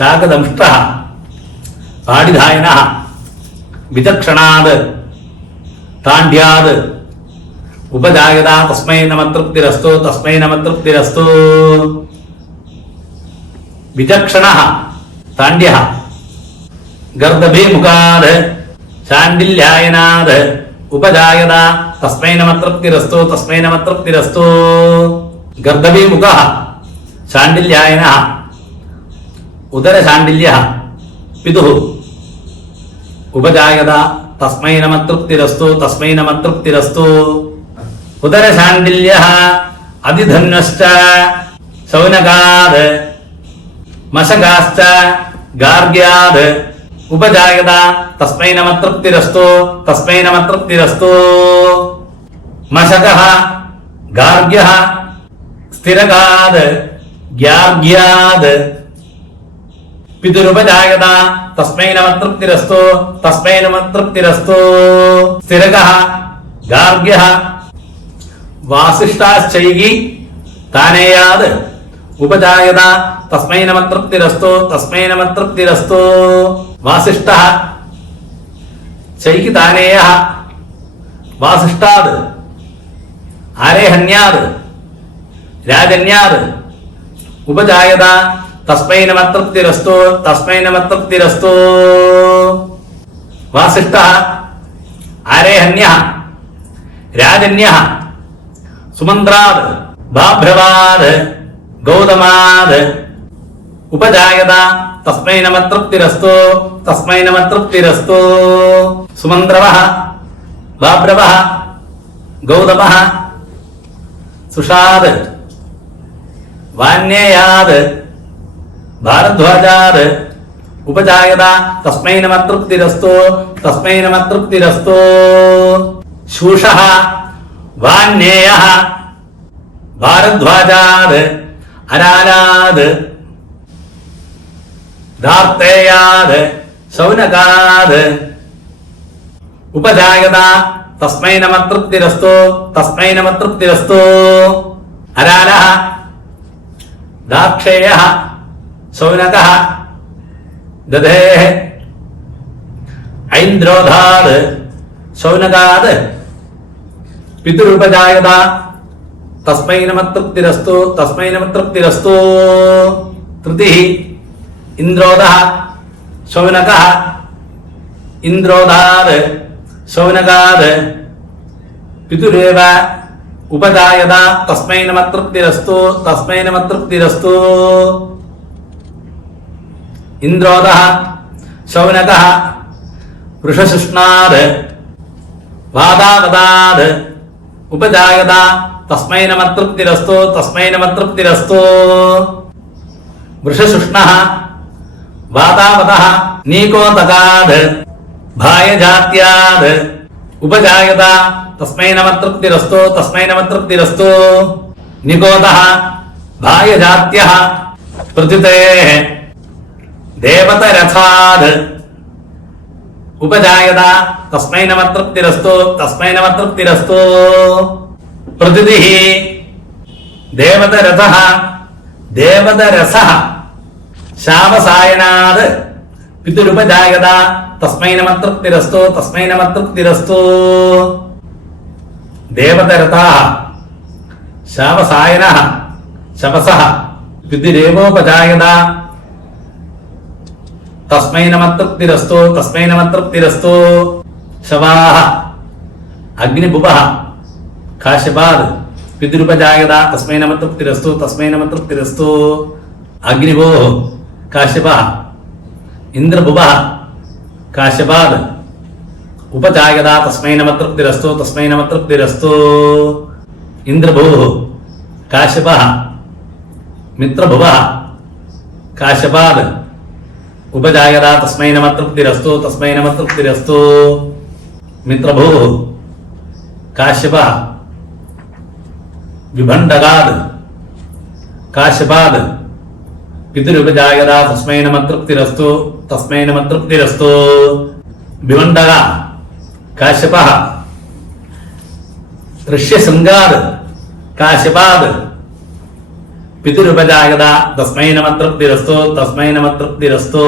शाकदंष्टः पाडिधायनः विचक्षणाद् ताण्ड्याद् उपजायता तस्मै नमः तृप्तिरस्तु तस्मै नमः तृप्तिरस्तु। विचक्षणः ताण्ड्यः गर्दभीमुखाद् शाण्डिल्यायनाद् उपजायता तस्मै नमः तृप्तिरस्तु तस्मै नमः तृप्तिरस्तु। गर्दभीमुखः शाण्डिल्यायनः उदरशाण्डिल्यः पितुः उपजायता तस्मै नमः तृप्तिरस्तु तस्मै नमः तृप्तिरस्तु। उदरशाण्डिल्यः अधिधन्वश्च शौनकाद् मशकाश्च गार्ग्याद् उपजायता तस्मै नमः तृप्तिरस्तु तस्मै नमः तृप्तिरस्तु। मशकः गार्ग्यः स्थिरकाद् गार्ग्याद् पितुरुपजायता तस्मै नमः तृप्तिरस्तु तस्मै नमः तृप्तिरस्तु। स्थिरकः गार्ग्यः वासिष्ठाश्चैः तानेयाद् उपजायता तस्मै नमः तृप्तिरस्तु तस्मै नमः तृप्तिरस्तु। वासिष्ठः चैः तानेयः वासिष्ठाद् आरेहण्याद् राजन्याद् उपजायता तस्मै नमः तृप्तिरस्तु तस्मै नमः तृप्तिरस्तु। वासिष्ठः आरेहन्यः राजन्यः सुमन्त्राद् बाभ्रवाद् गौतमाद् उपजायता तस्मै नमः तृप्तिरस्तु तस्मै नमः तृप्तिरस्तु। सुमन्त्रवः बाभ्रवः गौतमः सुषाद् वान्येयाद् भारद्वाजाद् उपजायता तस्मै नमः तृप्तिरस्तु तस्मै नमः तृप्तिरस्तु। शूषः वान्येयः भारद्वाजाद् अरालाद् दार्तेयाद् शौनकाद् उपजायता तस्मै नमः तृप्तिरस्तु तस्मै नमः तृप्तिरस्तु। अरालः दाक्षेयः शौनकः दधेः ऐन्द्रोधाद् शौनकाद् पितुरुपजायता तस्मै नमः तृप्तिरस्तु तस्मै नमः तृप्तिरस्तु। तृतीः इन्द्रोदः शौनकः इन्द्रोधाद् शौनकाद् पितुरेव उपजायता तस्मै नमः तृप्तिरस्तु तस्मै नमः तृप्तिरस्तु। इन्द्रोदः शौनकः वृषशुष्णाद् वादावदाद् उपजायता तस्मै नमः तृप्तिरस्तु तस्मै नमः तृप्तिरस्तु। वृषशुष्णः वातावतः नीकोतकाद् भायजात्याद् उपजायता तस्मै नमः तृप्तिरस्तु तस्मै नमः तृप्तिरस्तु। निकोतः भायजात्यः प्रथितेः देवतरथाद् उपजायता तस्मै नमः तृप्तिरस्तु तस्मै नमः तृप्तिरस्तु। प्रतिदिः देवतरथः देवतरसः शावसायनाद् पितुरुपजायता तस्मै नमः तृप्तिरस्तु तस्मै नमः तृप्तिरस्तु। देवतरथाः शावसायनः शवसः पितुरेवोपजायता तस्मै नमः तृप्तिरस्तु तस्मै नमः तृप्तिरस्तु। शवाः अग्निभुवः काश्यपाद् पितृपजायता तस्मै नमः तृप्तिरस्तु तस्मै नमः तृप्तिरस्तु। अग्निभोः काश्यपः इन्द्रभुवः काश्यपाद् उपजायता तस्मै नमः तृप्तिरस्तु तस्मै नमः तृप्तिरस्तु। इन्द्रभुवः काश्यपः मित्रभुवः काश्यपाद् उपजायता तस्मै नमः तृप्तिरस्तु तस्मै नमः तृप्तिरस्तु। मित्रभुवः काश्यपः विभण्डकाद् काश्यपाद् पितृपजायता तस्मै नमः तृप्तिरस्तु तस्मै नमः तृप्तिरस्तु। विभण्डकः काश्यपः ऋष्यशृङ्गाद् काश्यपाद् പിതൃപജായത തസ്മൈ നമഃ തൃപ്തിരസ്തു തസ്മൈ നമഃ തൃപ്തിരസ്തു.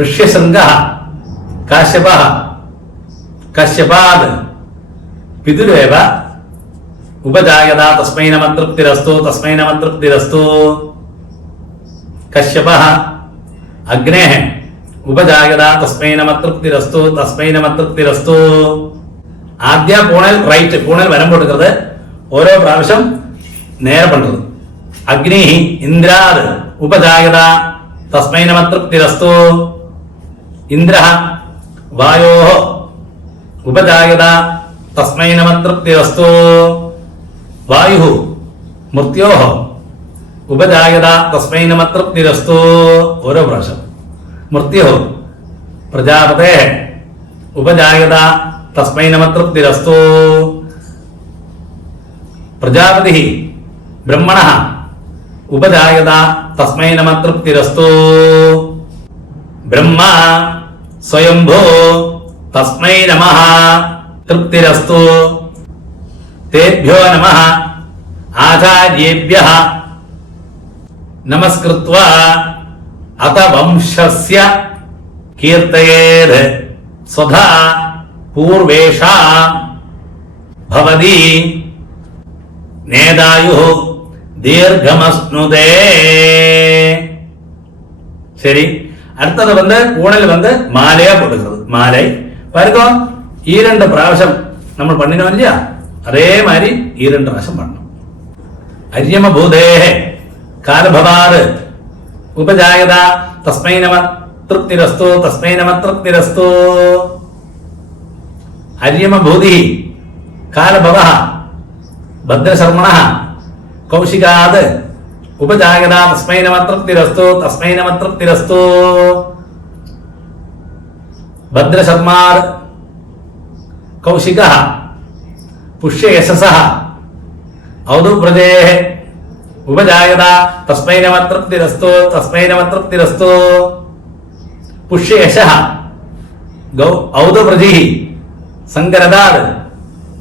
ഋഷ്യശൃംഗഃ കാശ്യപഃ കശ്യപാദ് പിതൃവേവ ഉപജായത തസ്മൈ നമഃ തൃപ്തിരസ്തു തസ്മൈ നമഃ തൃപ്തിരസ്തു. കശ്യപഃ അഗ്നേഃ ഉപജായത തസ്മൈ നമഃ തൃപ്തിരസ്തു തസ്മൈ നമഃ തൃപ്തിരസ്തു. ആദ്യ പൂണൽ റൈറ്റ്, പൂണൽ വരം കൊടുക്കുന്നത് ഓരോ പ്രാവശ്യം നേരെ പണ്ടത്. അഗ്നി ഇന്ദ്രാത് ഉപജായത തസ്മൈ നമഃ തൃപ്തിരസ്തു. ഇന്ദ്ര വായോ ഉപജായത തസ്മൈ നമഃ തൃപ്തിരസ്തു. വായു മൃത്യോ ഉപജായത തസ്മൈ നമഃ തൃപ്തിരസ്തു. ഓരോ പ്രാവശ്യം. മൃത്യോ പ്രജാപതേ ഉപജായത തസ്മൈ നമഃ തൃപ്തിരസ്തു. പ്രജാപതി ബ്രഹ്മണഃ ഉപജായത തസ്മൈ നമഃ തൃപ്തിരസ്തു. ബ്രഹ്മ സ്വയംഭൂ തസ്മൈ നമഃ തൃപ്തിരസ്തു. തേഭ്യോ നമഃ ആചാര്യേഭ്യഃ നമസ്കൃത്വാ അത വംശസ്യ കീർത്തയേത് സ്വധാ പൂർവേഷാം ഭവതി നേതായു ദീർഘമസ്നുതേ. சரி, அடுத்தது ஊழல் மாலையா போட்டுக்கிறது. மாலை பாருங்க, 2 പ്രാവശ്യം നമ്മൾ പണിനോ இல்லையா, അതേ മാതിരി 2 പ്രാവശ്യം പണണം. അര്യമഭൂതേ കാലഭവാത് ഉപജായത തസ്മൈ നമഃ തൃപ്തിരസ്തു തസ്മൈ നമഃ തൃപ്തിരസ്തു. അര്യമഭൂതി കാലഭവഃ ഭദ്രശർമ്മണഃ കൗശികാത് ഉപജായത തസ്മൈ നമഃ തൃപ്തിരസ്തു തസ്മൈ നമഃ തൃപ്തിരസ്തു. ഭദ്രശർമാർ കൗശികഃ പുഷ്യയശസഃ ഔദുപ്രജേഃ ഉപജായത തസ്മൈ നമഃ തൃപ്തിരസ്തു തസ്മൈ നമഃ തൃപ്തിരസ്തു. പുഷ്യയശഃ ഔദുപ്രജിഃ സങ്കരദാത്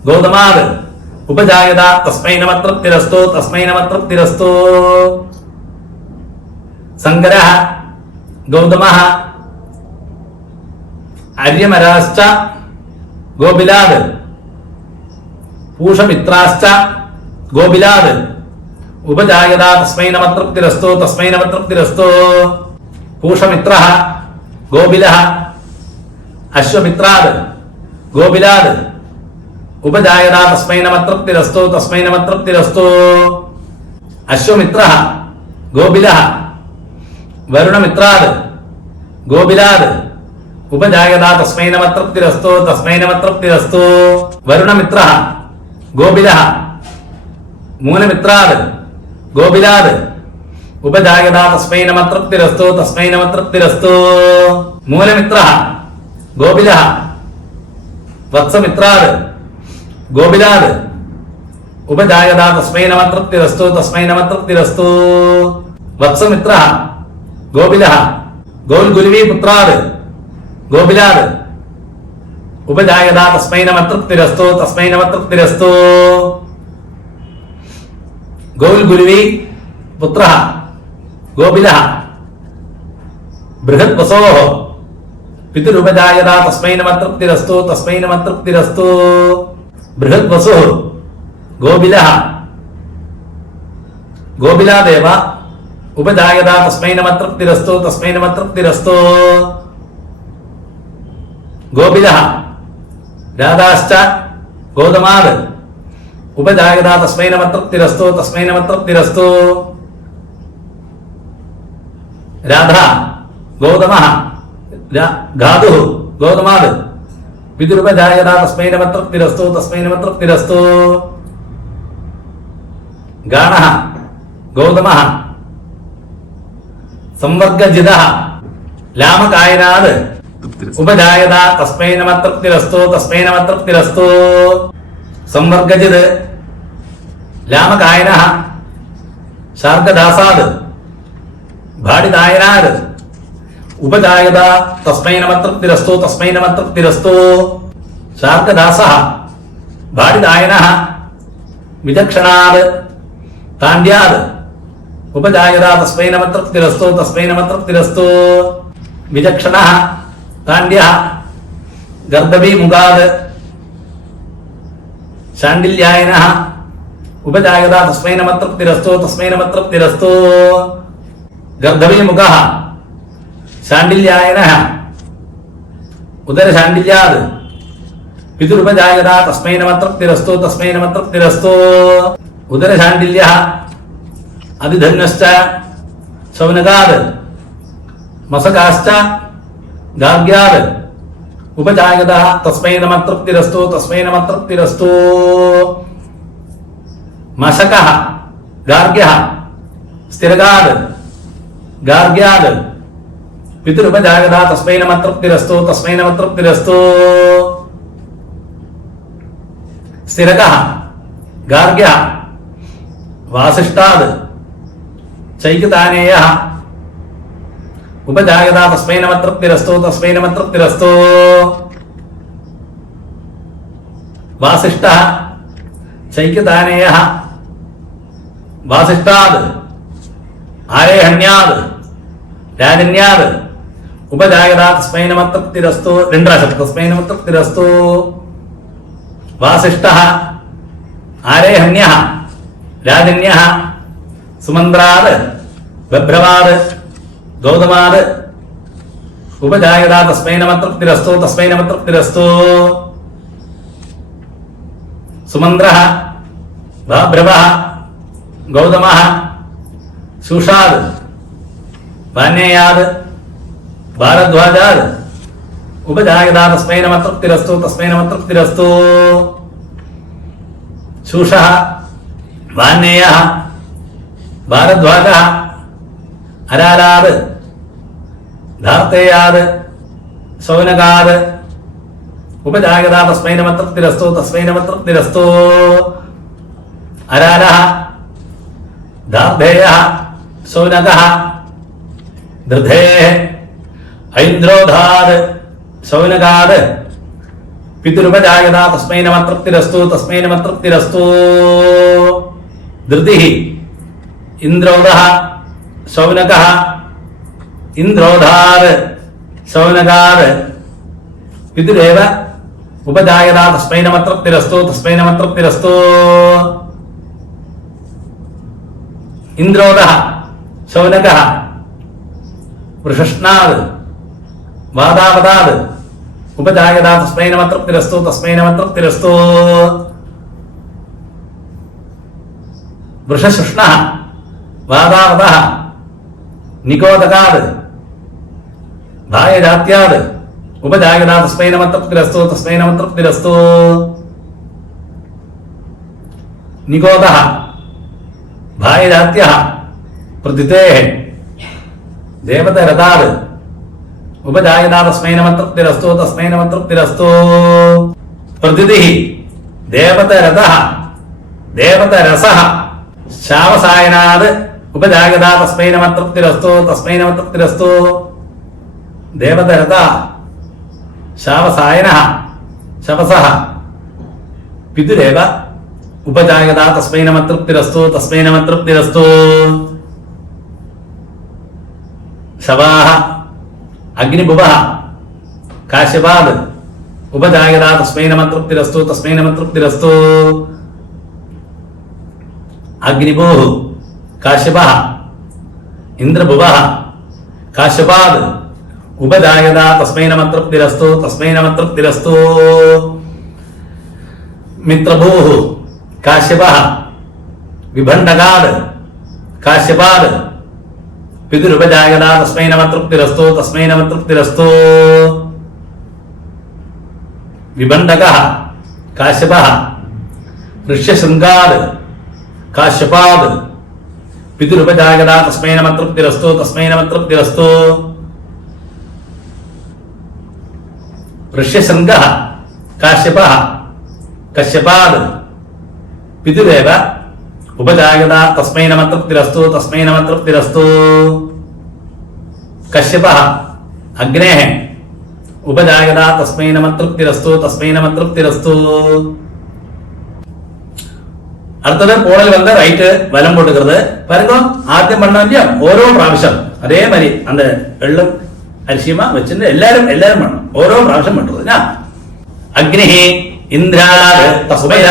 ഗൗതമാത് ഉപജായത തസ്മൈ നമഃ തൃപ്തിരസ്തു തസ്മൈ നമഃ തൃപ്തിരസ്തു. സങ്കരഃ ഗൗതമഃ അര്യമരാശ്ച ഗോപിലാത് പൂഷമിത്രാശ്ച ഗോപിലാത് ഉപജായത തസ്മൈ നമഃ തൃപ്തിരസ്തു തസ്മൈ നമഃ തൃപ്തിരസ്തു. പൂഷമിത്രഃ ഗോപിലഃ അശ്വമിത്രാത് ഗോപിലാത് ഉപജായത തസ്മൈ നമഃ തൃപ്തിരസ്തു തസ്മൈ നമഃ തൃപ്തിരസ്തു. അശ്വമിത്രഃ ഗോപിലഃ വരുണമിത്രാത് ഗോപിലാത് ഉപജായത തസ്മൈ നമഃ തൃപ്തിരസ്തു തസ്മൈ നമഃ തൃപ്തിരസ്തു. വരുണമിത്രഃ ഗോപിലഃ മൂലമിത്രാത് ഗോപിലാത് ഉപജായത തസ്മൈ നമഃ തൃപ്തിരസ്തു തസ്മൈ നമഃ തൃപ്തിരസ്തു. മൂലമിത്രഃ ഗോപിലഃ വത്സമിത്രാത് ഗോപിലാത് ഉപജായത തസ്മൈ നമഃ തൃപ്തിരസ്തു തസ്മൈ നമഃ തൃപ്തിരസ്തു. വത്സമിത്രഃ ഗോപിലഃ ഗൗൽഗുലിവീ പുത്രാത് ഗോപിലാത് ഉപജായത തസ്മൈ നമഃ തൃപ്തിരസ്തു തസ്മൈ നമഃ തൃപ്തിരസ്തു. ഗൗൽഗുലിവീ പുത്രഃ ഗോപിലഃ ബൃഹദ്വസോഃ പിതൃപജായത തസ്മൈ നമഃ തൃപ്തിരസ്തു തസ്മൈ നമഃ തൃപ്തിരസ്തു. ബൃഹദ്വസുഃ ഗോപിലഃ ഗോപിലാദേവ ഉപജായത തസ്മൈ നമഃ തൃപ്തിരസ്തു തസ്മൈ നമഃ തൃപ്തിരസ്തു. ഗോപിലഃ രാധാശ്ച ഗൗതമാത് ഉപജായത തസ്മൈ നമഃ തൃപ്തിരസ്തു തസ്മൈ നമഃ തൃപ്തിരസ്തു. രാധ ഗൗതമഃ ഗാതുഃ ഗൗതമാത് പിതൃപജായത തസ്മൈ നമഃ തൃപ്തിരസ്തു തസ്മൈ നമഃ തൃപ്തിരസ്തു. ഗാണഃ ഗൗതമഃ സംവർഗജിതഃ ലാമകായനാത് ഉപജായത തസ്മൈ നമഃ തൃപ്തിരസ്തു തസ്മൈ നമഃ തൃപ്തിരസ്തു. സംവർഗജിത് ലാമകായനഃ ശാർഗദാസാത് ഭാടിതായനാത് ഉപജായത തസ്മൈ നമഃ തൃപ്തിരസ്തു തസ്മൈ നമഃ തൃപ്തിരസ്തു. ശാർഗദാസഃ ഭാടിതായനഃ विचक्षणात् ताण्ड्यात् उपजायता तस्मै नमः तृप्तिरस्तु तस्मै नमः तृप्तिरस्तु विचक्षणः ताण्ड्यः गर्दभीमुखात् शाण्डिल्यायनः उपजायता तस्मै नमः तृप्तिरस्तु तस्मै नमः तृप्तिरस्तु गर्दभीमुखः शाण्डिल्यायनः उदरशाण्डिल्यात् पितुरुपजायता तस्मै नमः तृप्तिरस्तु तस्मै नमः तृप्तिरस्तु उदरशाण्डिल्यः अधिधन्यश्च शौनकात् मसकाश्च गार्ग्यात् उपजायतः तस्मै नमः तृप्तिरस्तु तस्मै नमः तृप्तिरस्तु मशकः गार्ग्यः स्थिरगात् गार्ग्यात् पितुरुपजायतः तस्मै नमः तृप्तिरस्तु तस्मै नमः तृप्तिरस्तु स्थिरकः गार्ग्यः वासिष्ठात् चैकतानेयः उपजायता तस्मै नमः तृप्तिरस्तु तस्मै नमः तृप्तिरस्तु वासिष्ठः चैकतानेयः वासिष्ठात् आरेहण्यात् राजन्यात् उपजायता तस्मै नमः तृप्तिरस्तु तस्मै नमः तृप्तिरस्तु वासिष्ठः आरेहण्यः राजन्यः सुमन्द्रात् बभ्रवात् गौतमात् उपजायता तस्मै नमः तृप्तिरस्तु तस्मै नमः तृप्तिरस्तु सुमन्द्रः बभ्रवः गौतमः शूषात् वान्ययात् भारद्वाजात् उपजायता तस्मै नमः तृप्तिरस्तु तस्मै नमः तृप्तिरस्तु शूषः वान्ययः भारद्वाजः अरारात् धार्तेयात् शौनकात् उपजायता तस्मै नमः तृप्तिरस्तु तस्मै नमः तृप्तिरस्तु अरारः धार्धेयः शौनकः दृधेः ऐन्द्रोधात् शौनकात् पितुरुपजायता तस्मै नमः तृप्तिरस्तु तस्मै नमः तृप्तिरस्तु धृतिः इन्द्रोदः शौनकः इन्द्रोधात् शौनकात् पितुरेव उपजायता तस्मै नमः तृप्तिरस्तु तस्मै नमः तृप्तिरस्तु इन्द्रोदः शौनकः वृषष्णात् वादावदात् उपजायता तस्मै नमः तृप्तिरस्तु तस्मै नमः तृप्तिरस्तु वृषशुष्णः वादावदः निकोदकात् भायजात्यात् उपजायता तस्मै नमः तृप्तिरस्तु तस्मै नमः तृप्तिरस्तु निकोदः भायजात्यः प्रदितेः देवतरथात् उपजायता तस्मै नमः तृप्तिरस्तु तस्मै नमः तृप्तिरस्तु प्रदितिः देवतरथः देवतरसः शावसायनात् उपजायता तस्मै नमः तृप्तिरस्तु तस्मै नमः तृप्तिरस्तु देवतरथः शावसायनः शवसः पितुरेव उपजायता तस्मै नमः तृप्तिरस्तु तस्मै नमः तृप्तिरस्तु शवाः अग्निभुवः काश्यपात् उपजायता तस्मै नमः तृप्तिरस्तु तस्मै नमः तृप्तिरस्तु अग्निभुः काश्यपः इंद्रभुवः काश्यपात् उपजायता तस्मै नमः तृप्तिरस्तु तस्मै नमः तृप्तिरस्तु मित्रभुः काश्यपः विभण्डकात् काश्यपात् पितुरुपजायता तस्मै नमः तृप्तिरस्तु तस्मै नमः तृप्तिरस्तु विभण्डकः काश्यपः ऋष्यशृङ्गात् काश्यपात् पितुरुपजायता तस्मै नमः तृप्तिरस्तु तस्मै नमः तृप्तिरस्तु ऋष्यशृङ्गः काश्यपः कश्यपात् पितुरेव उपजायता तस्मै नमः तृप्तिरस्तु तस्मै नमः तृप्तिरस्तु कश्यपः अग्नेः उपजायता तस्मै नमः तृप्तिरस्तु तस्मै नमः तृप्तिरस्तु അടുത്തത് പോണിൽ വന്ന് റൈറ്റ് വലം പോട്ടുക്കുന്നത് பாருங்க ആദ്യം பண்ணோம் இல்லையா ഓരോ പ്രാവശ്യം അതേ மாதிரி அந்த എള്ളും അരിശിമ വെച്ചിട്ട് എല്ലാരും பண்ணணும் ഓരോ പ്രാവശ്യം പറ്റുന്നത് അഗ്നി ഇന്ദ്രാത് തസ്മൈ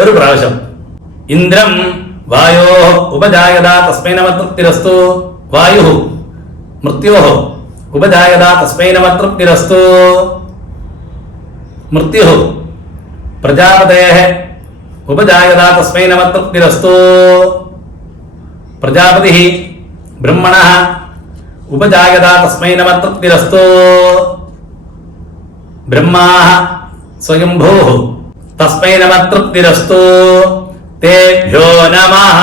ഒരു പ്രാവശ്യം ഇന്ദ്രം വായോ ഉപജായത തസ്മൈ നമ തൃപ്തിരസ്തു വായു മൃത്യോ ഉപജായത തസ്മൈ നമ തൃപ്തിരസ്തു മൃത്യു പ്രജാപതേ ഉപജായത തസ്മൈ നമ തൃപ്തിരസ്തു പ്രജാപതി ബ്രഹ്മണഃ ഉപജായത തസ്മൈ നമ തൃപ്തിരസ്തു ബ്രഹ്മാ സ്വയംഭൂഃ തസ്മൈ നമ തൃപ്തിരസ്തു തേഭ്യോ നമഃ.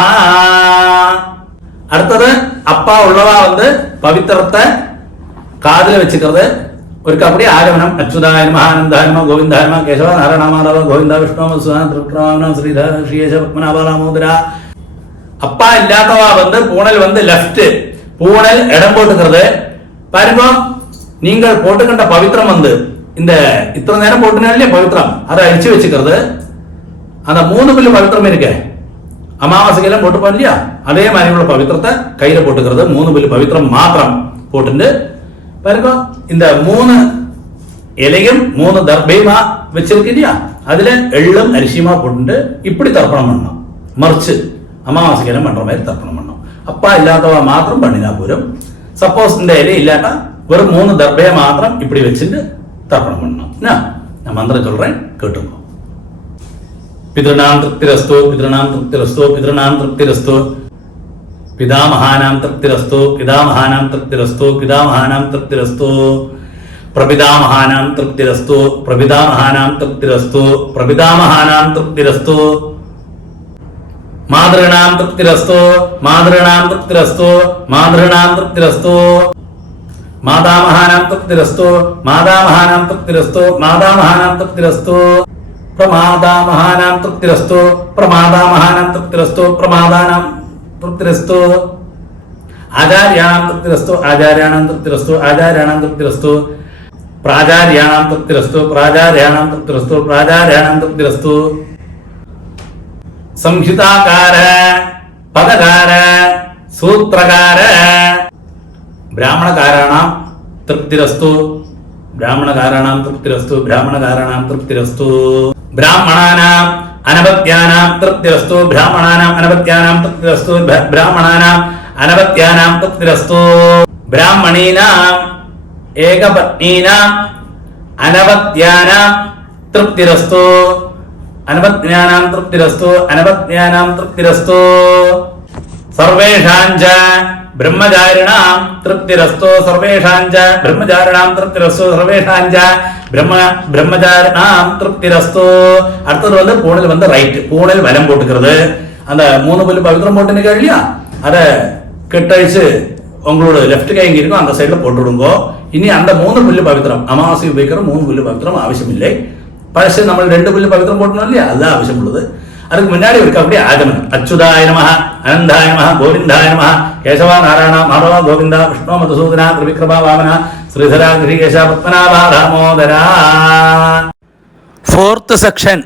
അടുത്തത് அப்பா உள்ளவா வந்து பவித்திரத்தை காதுல வச்சுக்கிறது ஒருக்க அப்படியே ஆகமனம் அச்சுதாய நம ஆனந்தாய நம கோவிந்தாய நம கேசவ நாராயண மாதவ கோவிந்தா விஷ்ணு மதுசூதன திருப்ரவாமன ஸ்ரீதர ஸ்ரீயேஷ பத்மநாப ராமோதரா. அப்பா இல்லாதவா வந்து பூணல் வந்து லெஃப்ட் பூணல் இடம் போட்டுக்கிறது பாருங்க. நீங்கள் போட்டுக்கின்ற பவித்திரம் வந்து இந்த இத்தனை நேரம் போட்டுனாலே பவித்திரம் அதை அழிச்சு வச்சுக்கிறது. அந்த 3 புல்லு பவித்திரம் இருக்கு அமாவாசைக்கெல்லாம் போட்டுப்போம் இல்லையா அதே மாதிரி உள்ள பவித்திரத்தை கையில போட்டுக்கிறது 3 புல்லு பவித்திரம் மாத்திரம் போட்டு பாருங்க. இந்த 3 இலையும் 3 தர்பையுமா வச்சிருக்கு இல்லையா அதுல எள்ளும் அரிசியுமா போட்டு இப்படி தர்ப்பணம் பண்ணணும். மറിച്ച് அமாவாசைக்கெல்லாம் பண்ற மாதிரி தர்ப்பணம் பண்ணணும். அப்பா இல்லாதவா மாத்திரம் பண்ணினா போரும். சப்போஸ் இந்த இலை இல்லாட்டா ஒரு 3 தர்பையை மாத்திரம் இப்படி வச்சுட்டு தர்ப்பணம் பண்ணணும். நான் மந்திரம் சொல்றேன் கேட்டுக்கோ. பிதॄணாம் திருப்திரஸ்து பிதॄணாம் திருப்திரஸ்து பிதॄணாம் திருப்திரஸ்து பிதாமகானாம் திருப்திரஸ்து பிதாமகானாம் திருப்திரஸ்து பிதாமகானாம் திருப்திரஸ்து பிரபிதாமகானாம் திருப்திரஸ்து பிரபிதாமகானாம் திருப்திரஸ்து பிரபிதாமகானாம் திருப்திரஸ்து மாதॄணாம் திருப்திரஸ்து மாதॄணாம் திருப்திரஸ்து மாதॄணாம் திருப்திரஸ்து மாதாமகானாம் திருப்திரஸ்து மாதாமகானாம் திருப்திரஸ்து மாதாமகானாம் திருப்திரஸ்து பிரமாதாமகானாம் திருப்திரஸ்து பிரமாதாமகானாம் திருப்திரஸ்து பிரமாதானாம் திருப்திரஸ்து ஆச்சார்யாணாம் திருப்திரஸ்து ஆச்சார்யாணாம் திருப்திரஸ்து ஆச்சார்யாணாம் திருப்திரஸ்து பிராச்சார்யாணாம் திருப்திரஸ்து பிராச்சார்யாணாம் திருப்திரஸ்து பிராச்சார்யாணாம் திருப்திரஸ்து संहिताकार पदकार सूत्रकार ब्राह्मणकाराणां तृप्तिरस्तु ब्राह्मणकाराणां तृप्तिरस्तु ब्राह्मणकाराणां तृप्तिरस्तु ब्राह्मणानां अनवद्यानां तृप्तिरस्तु ब्राह्मणानां अनवद्यानां तृप्तिरस्तु ब्राह्मणानां अनवद्यानां तृप्तिरस्तु ब्राह्मणीनां एकपत्नीनां अनवद्यानां तृप्तिरस्तु अनवद्यानां तृप्तिरस्तु अनवद्यानां तृप्तिरस्तु सर्वेषां च ब्रह्मचारिणां तृप्तिरस्तु सर्वेषां च ब्रह्मचारिणां तृप्तिरस्तु सर्वेषां च ब्रह्मचारिणां तृप्तिरस्तु. அடுத்தது வந்து பூணல் வந்து ரைட் பூணல் வலம் போட்டுக்கிறது. அந்த 3 புல்லு பவித்திரம் போட்டுனீங்க இல்லையா அதை கெட்டழிச்சு உங்களோட லெஃப்ட் கை எங்க இருக்கும் அந்த சைடுல போட்டு விடுங்க. இனி அந்த 3 புல்லு பவித்திரம் அமாவாசை உபயோகிக்கிற 3 புல்லு பவித்திரம் அவசியம் இல்லை. பழசு நம்ம 2 புல்லு பவித்திரம் போட்டோம் இல்லையா அதுதான் அவசியம் உள்ளது. அதுக்கு முன்னாடி இருக்கு அப்படியே ஆகமனம் அச்சுதாய நம அனந்தாய நம கோவிந்தாய நம கேசவா நாராயண மாதவ கோவிந்தா விஷ்ணு மதுசூதனா திரிவிக்ரமா வாமன ஸ்ரீதரா கிரிகேஷ பத்மநாபா ராமோதரா. 4th section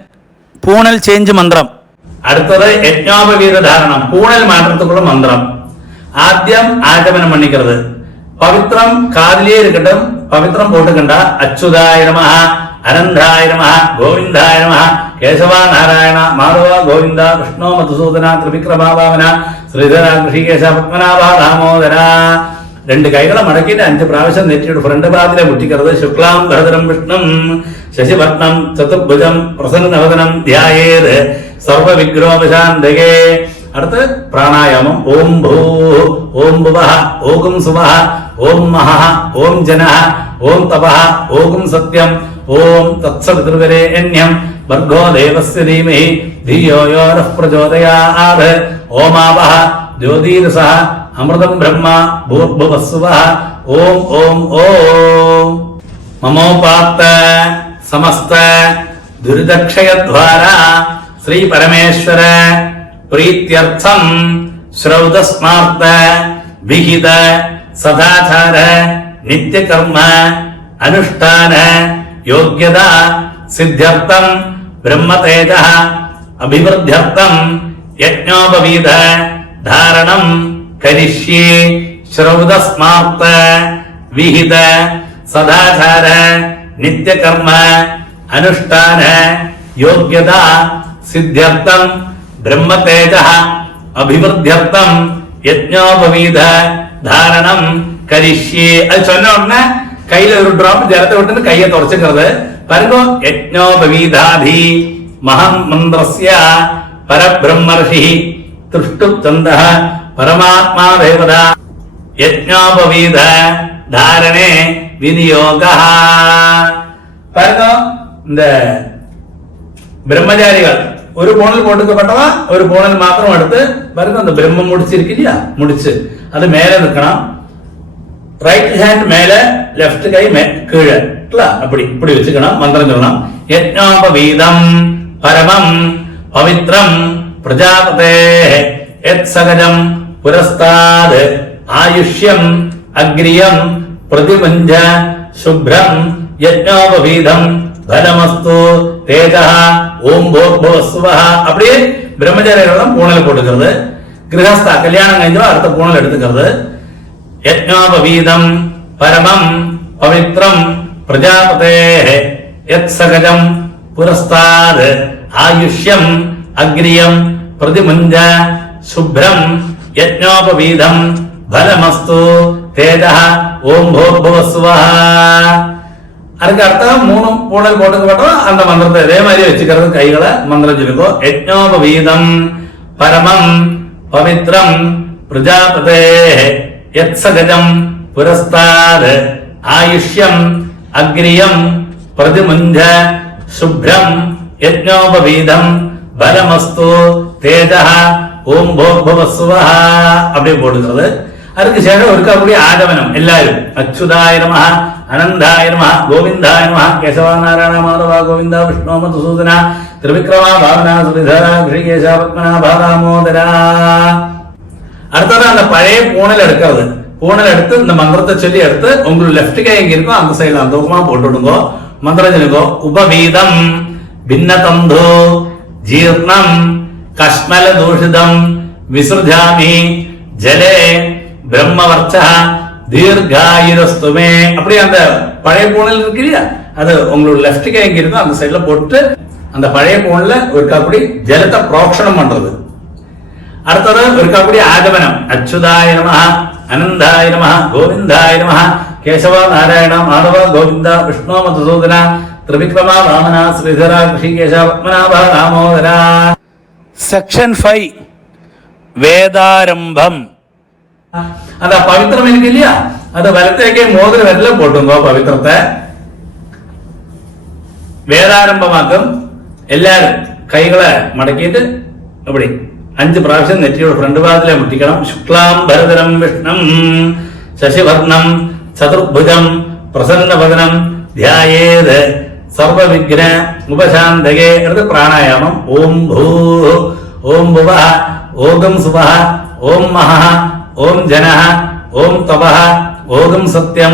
பூணல் சேஞ்ச் மந்திரம். அடுத்தது யஜ்ஞோபவீத தாரணம் பூணல் மாற்றத்துக்குள்ள மந்திரம். ஆദ്യം ஆகமனம் பண்ணிக்கிறது. பவித்திரம் காதிலே இருக்கட்டும் பவித்திரம் போட்டுக்கண்டா அச்சுதாய நம अनंदाय नमः गोविंदाय नमः केशवा नारायण माधव गोविंद विष्णु मधुसूदन त्रिविक्रमा वामन श्रीधर ऋषिकेश पद्मनाभ दामोदर. 2 കൈകളെ മടക്കിയിട്ട് 5 പ്രാവശ്യം നെറ്റിയുടെ ഫ്രണ്ട് ഭാഗത്തിലെ മുട്ടിക്കരുത്. ശുക്ലാം ഭരതരം വിഷ്ണും ശശിപത്നം ചതുർഭുജം പ്രസന്നവദനം ധ്യായേത് സർവവിഘ്നോപശാന്തകേ. അടുത്ത് പ്രാണായാമം ഓം ഭൂ ഓം ഭുവഃ ഓം സുവഃ ഓം മഹഃ ഓം ജനഃ ഓം തപഃ ഓം സത്യം ഓം തത്സവിതുർവരേണ്യം ഭർഗോ ദേവസ്യ ധീമഹി ധിയോ യോ നഃ പ്രചോദയാത്. ഓമാവഹ ജ്യോതിരസഃ അമൃതം ബ്രഹ്മ ഭൂർഭുവസ്സുവഃ ഓം ഓം ഓം. മമോപാത്ത സമസ്ത ദുരിതക്ഷയദ്വാര ശ്രീ പരമേശ്വര പ്രീത്യർത്ഥം ശ്രൗതസ്മാർത്ത വിഹിത സദാചാര നിത്യകർമ്മ അനുഷ്ഠാന യോഗ്യത സിദ്ധ്യർത്ഥം ബ്രഹ്മതേജ അഭിവൃദ്ധ്യർത്ഥം യജ്ഞോപവീത ധാരണം കരിഷ്യേ ശ്രൗതസ്മാർത്ത വിഹിത സദാചാര നിത്യകർമ്മ അനുഷ്ഠാന യോഗ്യത സിദ്ധ്യർത്ഥം ബ്രഹ്മതേജ അഭിവൃദ്ധ്യർത്ഥം യജ്ഞോപവീത ധാരണം കരിഷ്യേ. അത് சொன்ன உடனே கையில ஒரு டிராப் ஜலத்தை விட்டு கையை தொடச்சுக்கிறது. பாருங்க, யஜ்ஞோபவீதாதி மகம் மந்திரஸ்ய பரபிரம்மர்ஷி திருஷ்டு சந்த பரமாத்மா தேவதா யஜ்ஞோபவீத தாரணே விநியோக. பாருங்க, இந்த பிரம்மச்சாரிகள் ஒரு போனில் போட்டுக்கப்பட்டவா ஒரு போனில் மாத்திரம் எடுத்து பாருங்க, அந்த பிரம்மம் முடிச்சிருக்கு இல்லையா, முடிச்சு அது மேல நிற்கணும். ரைட் ஹேண்ட் மேல, லெஃப்ட் கை கீழே, அப்படி இப்படி வச்சுக்கணும். மந்திரம் சொல்லணும். யஜ்ஞோபவீதம் பரமம் பவித்ரம் பிரஜாபதே யத் சகஜம் புரஸ்தாத் ஆயுஷ்யம் அக்ரியம் பிரதிபஞ்ச சுப்ரம் யஜ்ஞோபவீதம் பலமஸ்து தேஜா ஓம் போர்பவஸ்வஹ. அப்படியே பிரம்மச்சாரிகள் பூணல் போட்டுக்கிறது. கிரகஸ்தா கல்யாணம் കഴിഞ്ഞோ அடுத்த பூணல் எடுத்துக்கிறது. யஜ்ஞோபவீதம் பரமம் பவித்ரம் பிரஜாபதே யத் சகஜம் புரஸ்தாத் ஆயுஷ்யம் அக்ரியம் பிரதிமுஞ்ச சுப்ரம் யஜ்ஞோபவீதம் பலமஸ்து தேஜः ஓம் போர்பவஸ்வஹ. அதுக்கு அர்த்தம் 3 பூணல் போட்டுக்கப்பட்டோம். அந்த மந்திரத்தை இதே மாதிரி வச்சுக்கிறது. கைகளை மந்திரம் சொல்லுங்க. யஜ்ஞோபவீதம் பரமம் பவித்ரம் பிரஜாபதே யத் சகஜம் புரஸ்தாத் ஆயுஷ்யம் அக்ரியம் பிரதிமுஞ்ச சுப்ரம் யஜ்ஞோபவீதம் பலமஸ்து தேஜः ஓம் போர்பவஸ்வஹ. அப்படியே போடுகிறது. அதுக்கு சேர இருக்கக்கூடிய ஆகமனம் எல்லாரும் அச்சுதாய நம அனந்தாய நம கோவிந்தாய நம கேசவா நாராயண மாதவா கோவிந்தா விஷ்ணு மதுசூதன திரிவிக்ரமா பாவனா சுரிதரா கிருஷிகேஷ பத்மநாபா தாமோதரா. அடுத்தது அந்த பழைய பூணல் எடுக்கிறது. பூணல் எடுத்து இந்த மந்திரத்தை சொல்லி எடுத்து உங்களுக்கு லெஃப்ட் கை எங்க இருக்கோ அந்த சைடுல அந்த பக்கமா போட்டு விடுங்க. மந்திரம் சொல்லுங்க. உபவீதம் பின்னதந்தோ ஜீர்ணம் கஷ்மல தூஷிதம் விசுர்ஜாமி ஜலே பிரம்மவர்ச்ச தீர்காயுரஸ்துமே. அப்படி அந்த பழைய பூணல் இருக்கு இல்லையா, அது உங்களோட லெஃப்ட் கை எங்க இருக்கோ அந்த சைடுல போட்டு அந்த பழைய பூணல்ல இருக்கக்கூடிய ஜலத்தை புரோக்ஷணம் பண்றது. அடுத்தது இருக்கக்கூடிய ஆகமனம் அச்சுதாய நம அனந்தாய நம கோவிந்தாய நம கேசவா நாராயண மாதவ கோவிந்தா விஷ்ணு மதுசூதன திரிவிக்ரமா வாமனா ஸ்ரீதரா ரிஷிகேஷ பத்மநாபா தாமோதரா. സെക്ഷൻ 5 വേദാരംഭം. அந்த பவித்திரம் இருக்கு இல்லையா, அது வலத்தேக்கே மோதிர விரல போட்டுங்க. பவித்திரத்தை வேதாரம்பமாக்கும். எல்லாரும் கைகளை மடக்கிட்டு அப்படி 5 പ്രാവശ്യം നെറ്റിയുടെ ഫ്രണ്ട് ഭാഗത്തിലെ മുട്ടിക്കണം. ശുക്ലാം ഭരതരം വിഷ്ണം ശശിവർണം ചതുർഭുജം പ്രസന്നവദനം ധ്യായേത് സർവവിഘ്ന ഉപശാന്തകേ. അടുത്ത് പ്രാണായാമം. ഓം ഭൂ ഓം ഭുവഃ ഓം സുവഃ ഓം മഹഃ ഓം ജനഃ ഓം തപഃ ഓം സത്യം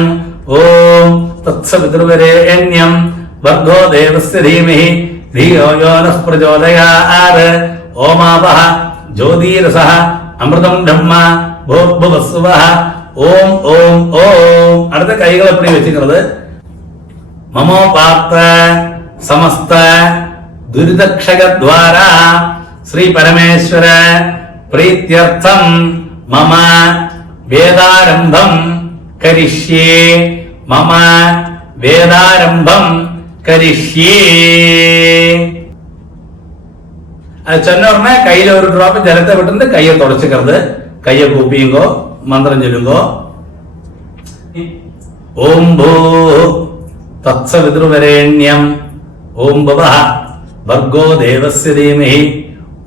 ഓം തത്സവിതുർവരേണ്യം ഭർഗോ ദേവസ്യ ധീമഹി ധിയോ യോ നഃ പ്രചോദയാത്. ഓമാവഃ ജ്യോതിരസഃ അമൃതം ബ്രഹ്മ ഭൂർഭുവസ്സുവഃ ഓം ഓം ഓം. അടുത്ത കൈകൾ எப்படி വെച്ചിരിക്കുന്നത്. മമോപാത്ത സമസ്ത ദുരിതക്ഷകദ്വാര ശ്രീ പരമേശ്വര പ്രീത്യർത്ഥം മമ വേദാരംഭം കരിഷ്യേ. മമ വേദാരംഭം കരിഷ്യേ. அது சொன்ன உடனே கையில ஒரு டிராப் ஜலத்தை விட்டு கையை தொடச்சுக்கிறது. கையை கூப்பியுங்கோ, மந்திரம் சொல்லுங்கோ. ஓம் பூ தத்சவிதுர்வரேண்யம் ஓம் பவः भर्गो देवस्य धीमहि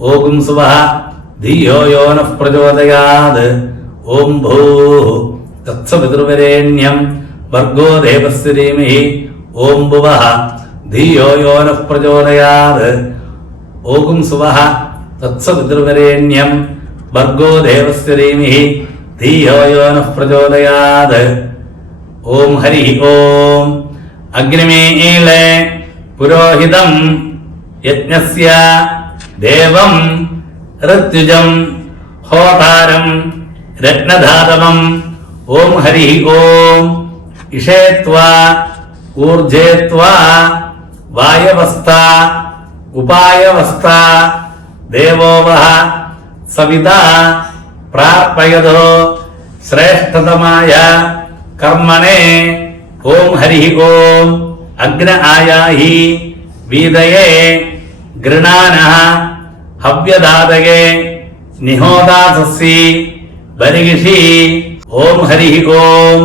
ओम सुवः धियो यो नः प्रचोदयात् ओम भूः तत्सवितुर्वरेण्यं भर्गो देवस्य धीमहि ओम भुवः धियो यो नः प्रचोदयात् ओम सुवः तत्सवितुर्वरेण्यं भर्गो देवस्य धीमहि धियो यो नः प्रचोदयात् ओम हरि ओम अग्निमीले पुरोहितं यज्ञस्य ദേവം ഋത്യുജം ഹോതാരം രത്നധാതമം ഓം ഹരി ഓം ഇഷേത്വാ ഊർജേത്വാ വായവസ്ഥ ഉപായവസ്ഥ ദേവോവഹ സവിതാ പ്രാർപ്പയതോ ശ്രേഷ്ഠതമായ കർമ്മണേ ഓം ഹരി ഓം അഗ്ന ആയാഹി വീതയേ ഗൃണാനഃ ഹവ്യദാതയേ നിഹോദാസസ്സി ബലിഗിഷി ഓം ഹരി ഓം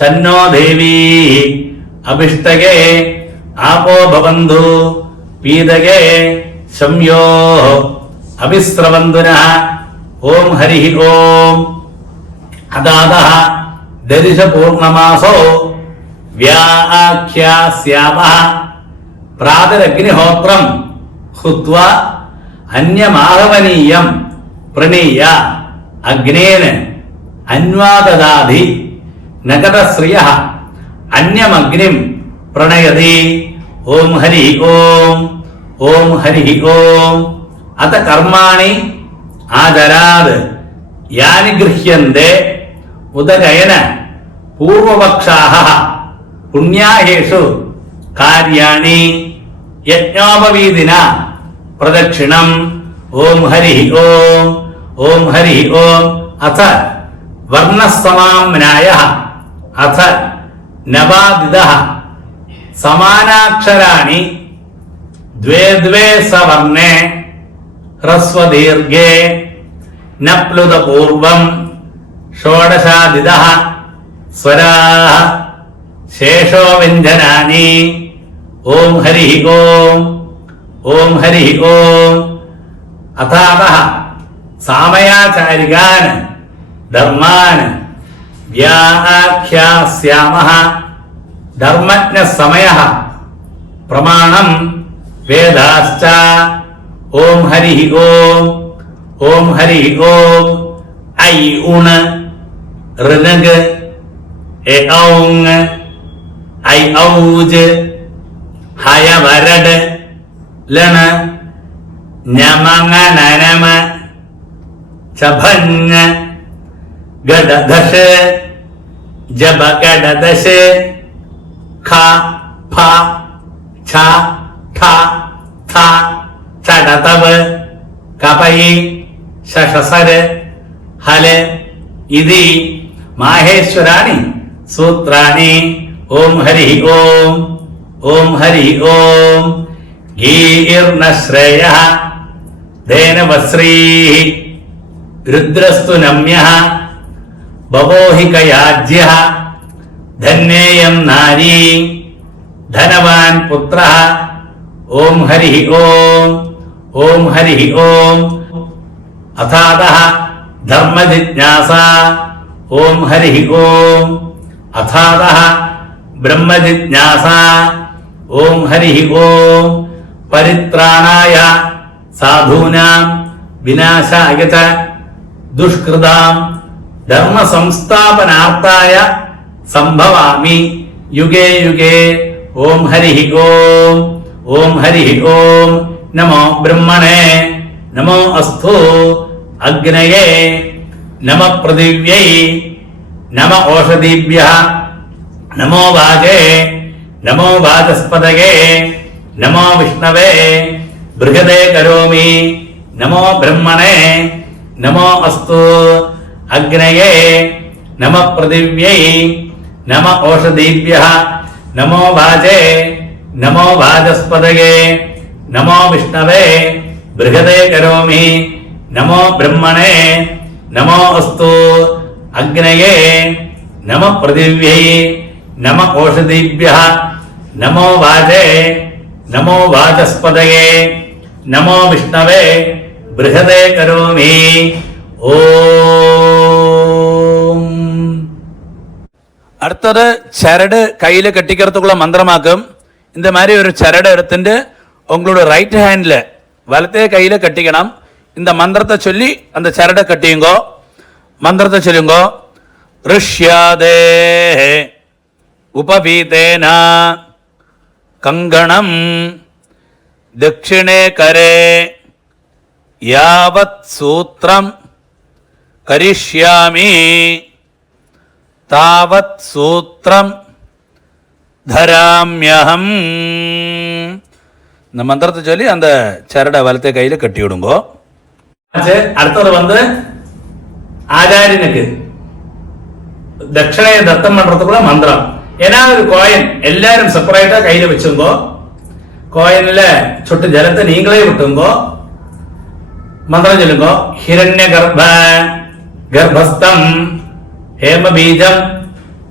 ശന്നോ ദേവീ അഭിഷ്ടകേ ആപോ ഭവന്തു പീതകേ ശംയോ അഭിസ്രവന്തുനഃ ഓം ഹരി ഓം അദാതഃ ദരിശ പൂർണ്ണമാസോ വ്യാഖ്യാസ്യാമഃ പ്രാതരഗ്നിഹോത്രം ഹുത്വാ അന്യമാഹവനീയം പ്രണീയ അഗ്നേന അന്വാദദാധി നഗതശ്രിയഃ അന്യമഗ്നിം പ്രണയതി ഓം ഹരി ഓം ഓം ഹരി ഓം അത കർമാണി ആചരാത് യാനി ഗൃഹ്യന്തെ ഉദകയന പൂർവപക്ഷാഃ പുണ്യാഹേഷു കാര്യാണി യജ്ഞോപവീതിന പ്രദക്ഷിണം ഓം ഹരി ഓം ഓം ഹരി ഓം അഥ വർണ്ണസമാമ്നായഃ അഥ നവാദിതഃ സമാനാക്ഷരാണി ദ്വേ ദ്വേ സവർണേ ഹ്രസ്വദീർഘേ നപ്ലുത പൂർവം ഷോഡശാദിതഃ സ്വരാः ശേഷോ വ്യഞ്ജനാനി ഓം ഹരി ഓം ഓം ഹരി ഓം അഥാതഃ സാമയാചാരികാൻ ധർമാൻ വ്യാഖ്യാസ്യാമഃ ധർമ്മജ്ഞ സമയഃ പ്രമാണം വേദാശ്ച ഓം ഹരി ഓം ഓം ഹരി ഓം ഐ ഉണ് ഋനഗ് എ ഔങ് ഐ ഔജ് ഹയവരട് ലണ് ഞമങ്ങനനമ ചഭങ് ഗഡദശ് ജബഗഡദശ് ഖ ഫ ഛ ഠ ഥ ചടതവ് കപയി ശശസര് ഹല് ഇതി മാഹേശ്വരാണി സൂത്രാണി ഓം ഹരി ഓം ഓം ഹരി ഓം ഗീർണ ശ്രേയഃ ധേനവശ്രീഃ രുദ്രസ്തു നമ്യഃ ബവോഹികയാജ്യഃ ധന്യേയം നാരീ ധനവാൻ പുത്രഃ ഓം ഹരി ഓം ഓം ഹരി ഓം അഥാതഃ ധർമ്മജിജ്ഞാസ ഓം ഹരി ഓം അഥാതഃ ബ്രഹ്മജിജ്ഞാസ ഓം ഹരി ഓം പരിത്രാണായ സാധൂനാം വിനാശായ ച ദുഷ്കൃതാം ധർമ്മ സംസ്ഥാപനാർത്ഥായ സംഭവാമി യുഗേ യുഗേ ഓം ഹരി ഓം ഓം ഹരി ഓം നമോ ബ്രഹ്മണേ നമോ അസ്തു അഗ്നയേ നമ പൃഥിവ്യൈ നമ ഓഷധീഭ്യഃ നമോ വാജേ നമോ വാചസ്പതയേ നമോ വിഷ്ണവേ ബൃഹദേ കരോമി നമോ ബ്രഹ്മണേ നമോ അസ്തു അഗ്നയേ നമ പൃഥിവ്യൈ നമ ഓഷധീഭ്യഃ നമോ വാജേ നമോ വാചസ്പതയേ നമോ വിഷ്ണവേ ബൃഹദേ കരോമി നമോ ബ്രഹ്മണേ നമോ അസ്തു അഗ്നയേ നമ പൃഥിവ്യൈ നമ ഓഷധീഭ്യഃ നമോ വാജേ നമോ വാചസ്പതയേ നമോ വിഷ്ണവേ ബൃഹദേ കരോമി ഓം. அடுத்தது சரடு கையில் கட்டிக்கிறதுக்குள்ள மந்திரமாக்கும். இந்த மாதிரி ஒரு சரடு எடுத்துட்டு உங்களோட ரைட் ஹேண்டில் வலத்தே கையில் கட்டிக்கணும். இந்த மந்திரத்தை சொல்லி அந்த சரடை கட்டியுங்கோ. மந்திரத்தை சொல்லுங்கோ. ऋष्यादे उपवीतेन कंगणं दक्षिणे करे யாவத் சூத்திரம் கரிஷ்யாமி தாவத் சூத்திரம் தராம்யஹம். இந்த மந்திரத்தை சொல்லி அந்த சரடை வலத்தை கையில கட்டி விடுங்கோ. அடுத்தது வந்து ஆச்சாரியனுக்கு தட்சிணையை தத்தம் பண்றதுக்குள்ள மந்திரம். ஏன்னா ஒரு கோயின் எல்லாரும் செப்பரேட்டா கையில வச்சுங்கோ. கோயின்ல சொட்டு ஜலத்தை நீங்களே விட்டுங்கோ. மந்திரம் சொல்லுங்கோ. ஹிரண்ய கர்ப்ப கர்ப்பஸ்தம் ஹேம பீஜம்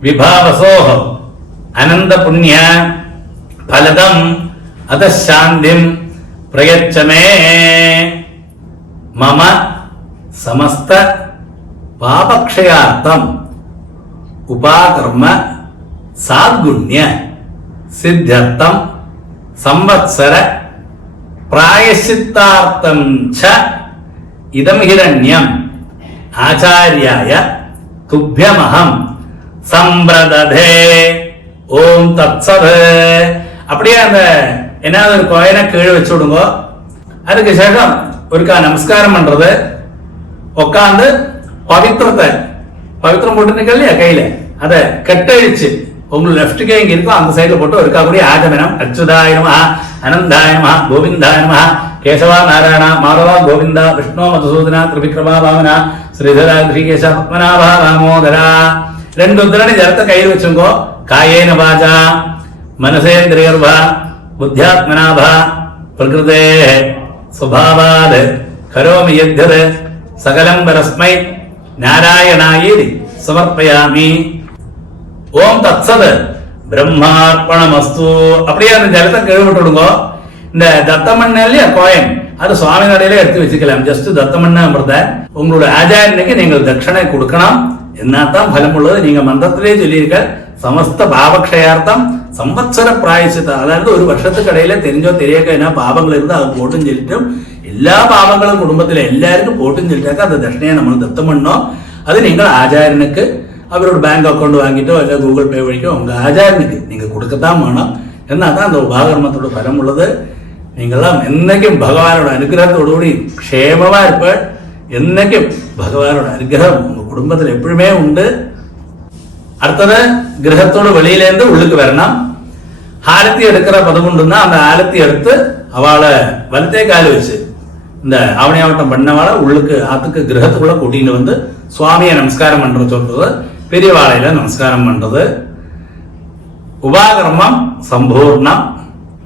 விபாவசோஹ அனந்த புண்ணிய பலதம் அதசாந்திம் பிரயச்சமே மம சமஸ்த பாபக்ஷயார்த்தம் உபாகர்ம சாத்குண்ய சித்தியர்த்தம் சம்வத்சர பிராயசித்தார்த்தம் ச இதம் ஹிரண்யம் ஆச்சார்யாய துப்யமஹம் சம்பிரததே. ஓம் தத்சத். அப்படியே அந்த என்ன ஒரு கோயினை கீழே வச்சு விடுங்க. அதுக்கு சேஷம் ஒருக்கா நமஸ்காரம் பண்றது, உட்காந்து பவித்திரம் போட்டு இல்லையா கையில, அதை கட்டழிச்சு உங்களுக்கு லெப்ட் கை இங்க இருக்கும் அந்த சைட்ல போட்டு ஒருக்கா கூடிய ஆகமனம் அச்சுதாய நமஹ அனந்தாய நமஹ கோவிந்தாய நமஹ கேசவா நாராயண மாதவா கோவிந்தா விஷ்ணு மதுசூதனா திரிவிக்ரமா வாமனா ஸ்ரீதரா ஸ்ரீகேச பத்மநாபா தாமோதரா. ரெண்டு உத்தரணி ஜலத்தை கையில் வச்சுங்கோ. காயேன வாஜா மனசேந்திரியர்வா புத்தியாத்மனாபா பிரகிருதே சுபாவாத் கரோமி யத்யத் சகலம் பரஸ்மை நாராயணாயேதி சமர்ப்பயாமி. ஓம் தத்சத் பிரம்மார்ப்பணமஸ்து. அப்படியே அந்த ஜலத்தை கழுவிட்டு விடுங்க. இந்த தத்தமண்ண இல்லையா கோயன், அது சுவாமி நடையில எடுத்து வச்சுக்கலாம். ஜஸ்ட் தத்தமண்ண உங்களோட ஆச்சாரியனுக்கு நீங்கள் தட்சணை கொடுக்கணும். என்னத்தான் பலம் உள்ளது. நீங்க மந்திரத்திலே சொல்லியிருக்க சமஸ்த பாவக்ஷயார்த்தம் சம்பத்சர பிராயசித்தம். அதாவது ஒரு வருஷத்துக்கு இடையில தெரிஞ்சோ தெரியாக்க என்ன பாவங்கள் இருந்து அதை போட்டுன்னு சொல்லிட்டு எல்லா பாவங்களும் குடும்பத்துல எல்லாருக்கும் போட்டுன்னு சொல்லிட்டாக்க அந்த தட்சணையை நம்ம தத்தம் பண்ணோம். அது நீங்கள் ஆச்சாரியனுக்கு அவரோட பேங்க் அக்கௌண்ட் வாங்கிட்டோ இல்லை கூகுள் பே வழிக்கோ உங்க ஆச்சாரியனுக்கு நீங்க கொடுக்கத்தான் வேணும். என்னதான் அந்த உபாகர்மத்தோட பலம் உள்ளது. நீங்களாம் என்னைக்கும் பகவானோட அனுகிரகத்தோடு கூடி க்ஷேமமா இருப்ப. என்னைக்கும் பகவானோட அனுகிரகம் உங்க குடும்பத்தில் எப்பவுமே உண்டு. அடுத்தது கிரகத்தோட வெளியிலேருந்து உள்ளுக்கு வரணும். ஆரத்தி எடுக்கிற பதமுண்டுன்னா அந்த ஆரத்தி எடுத்து அவளை வலத்தே காலு வச்சு இந்த ஆவணியாவட்டம் பண்ணவாளை உள்ளுக்கு ஆத்துக்கு கிரகத்துக்குள்ள கூட்டிட்டு வந்து சுவாமியை நமஸ்காரம் பண்றது சொல்றது, பெரியவாளையில நமஸ்காரம் பண்றது. உபாகர்மம் சம்பூர்ணம்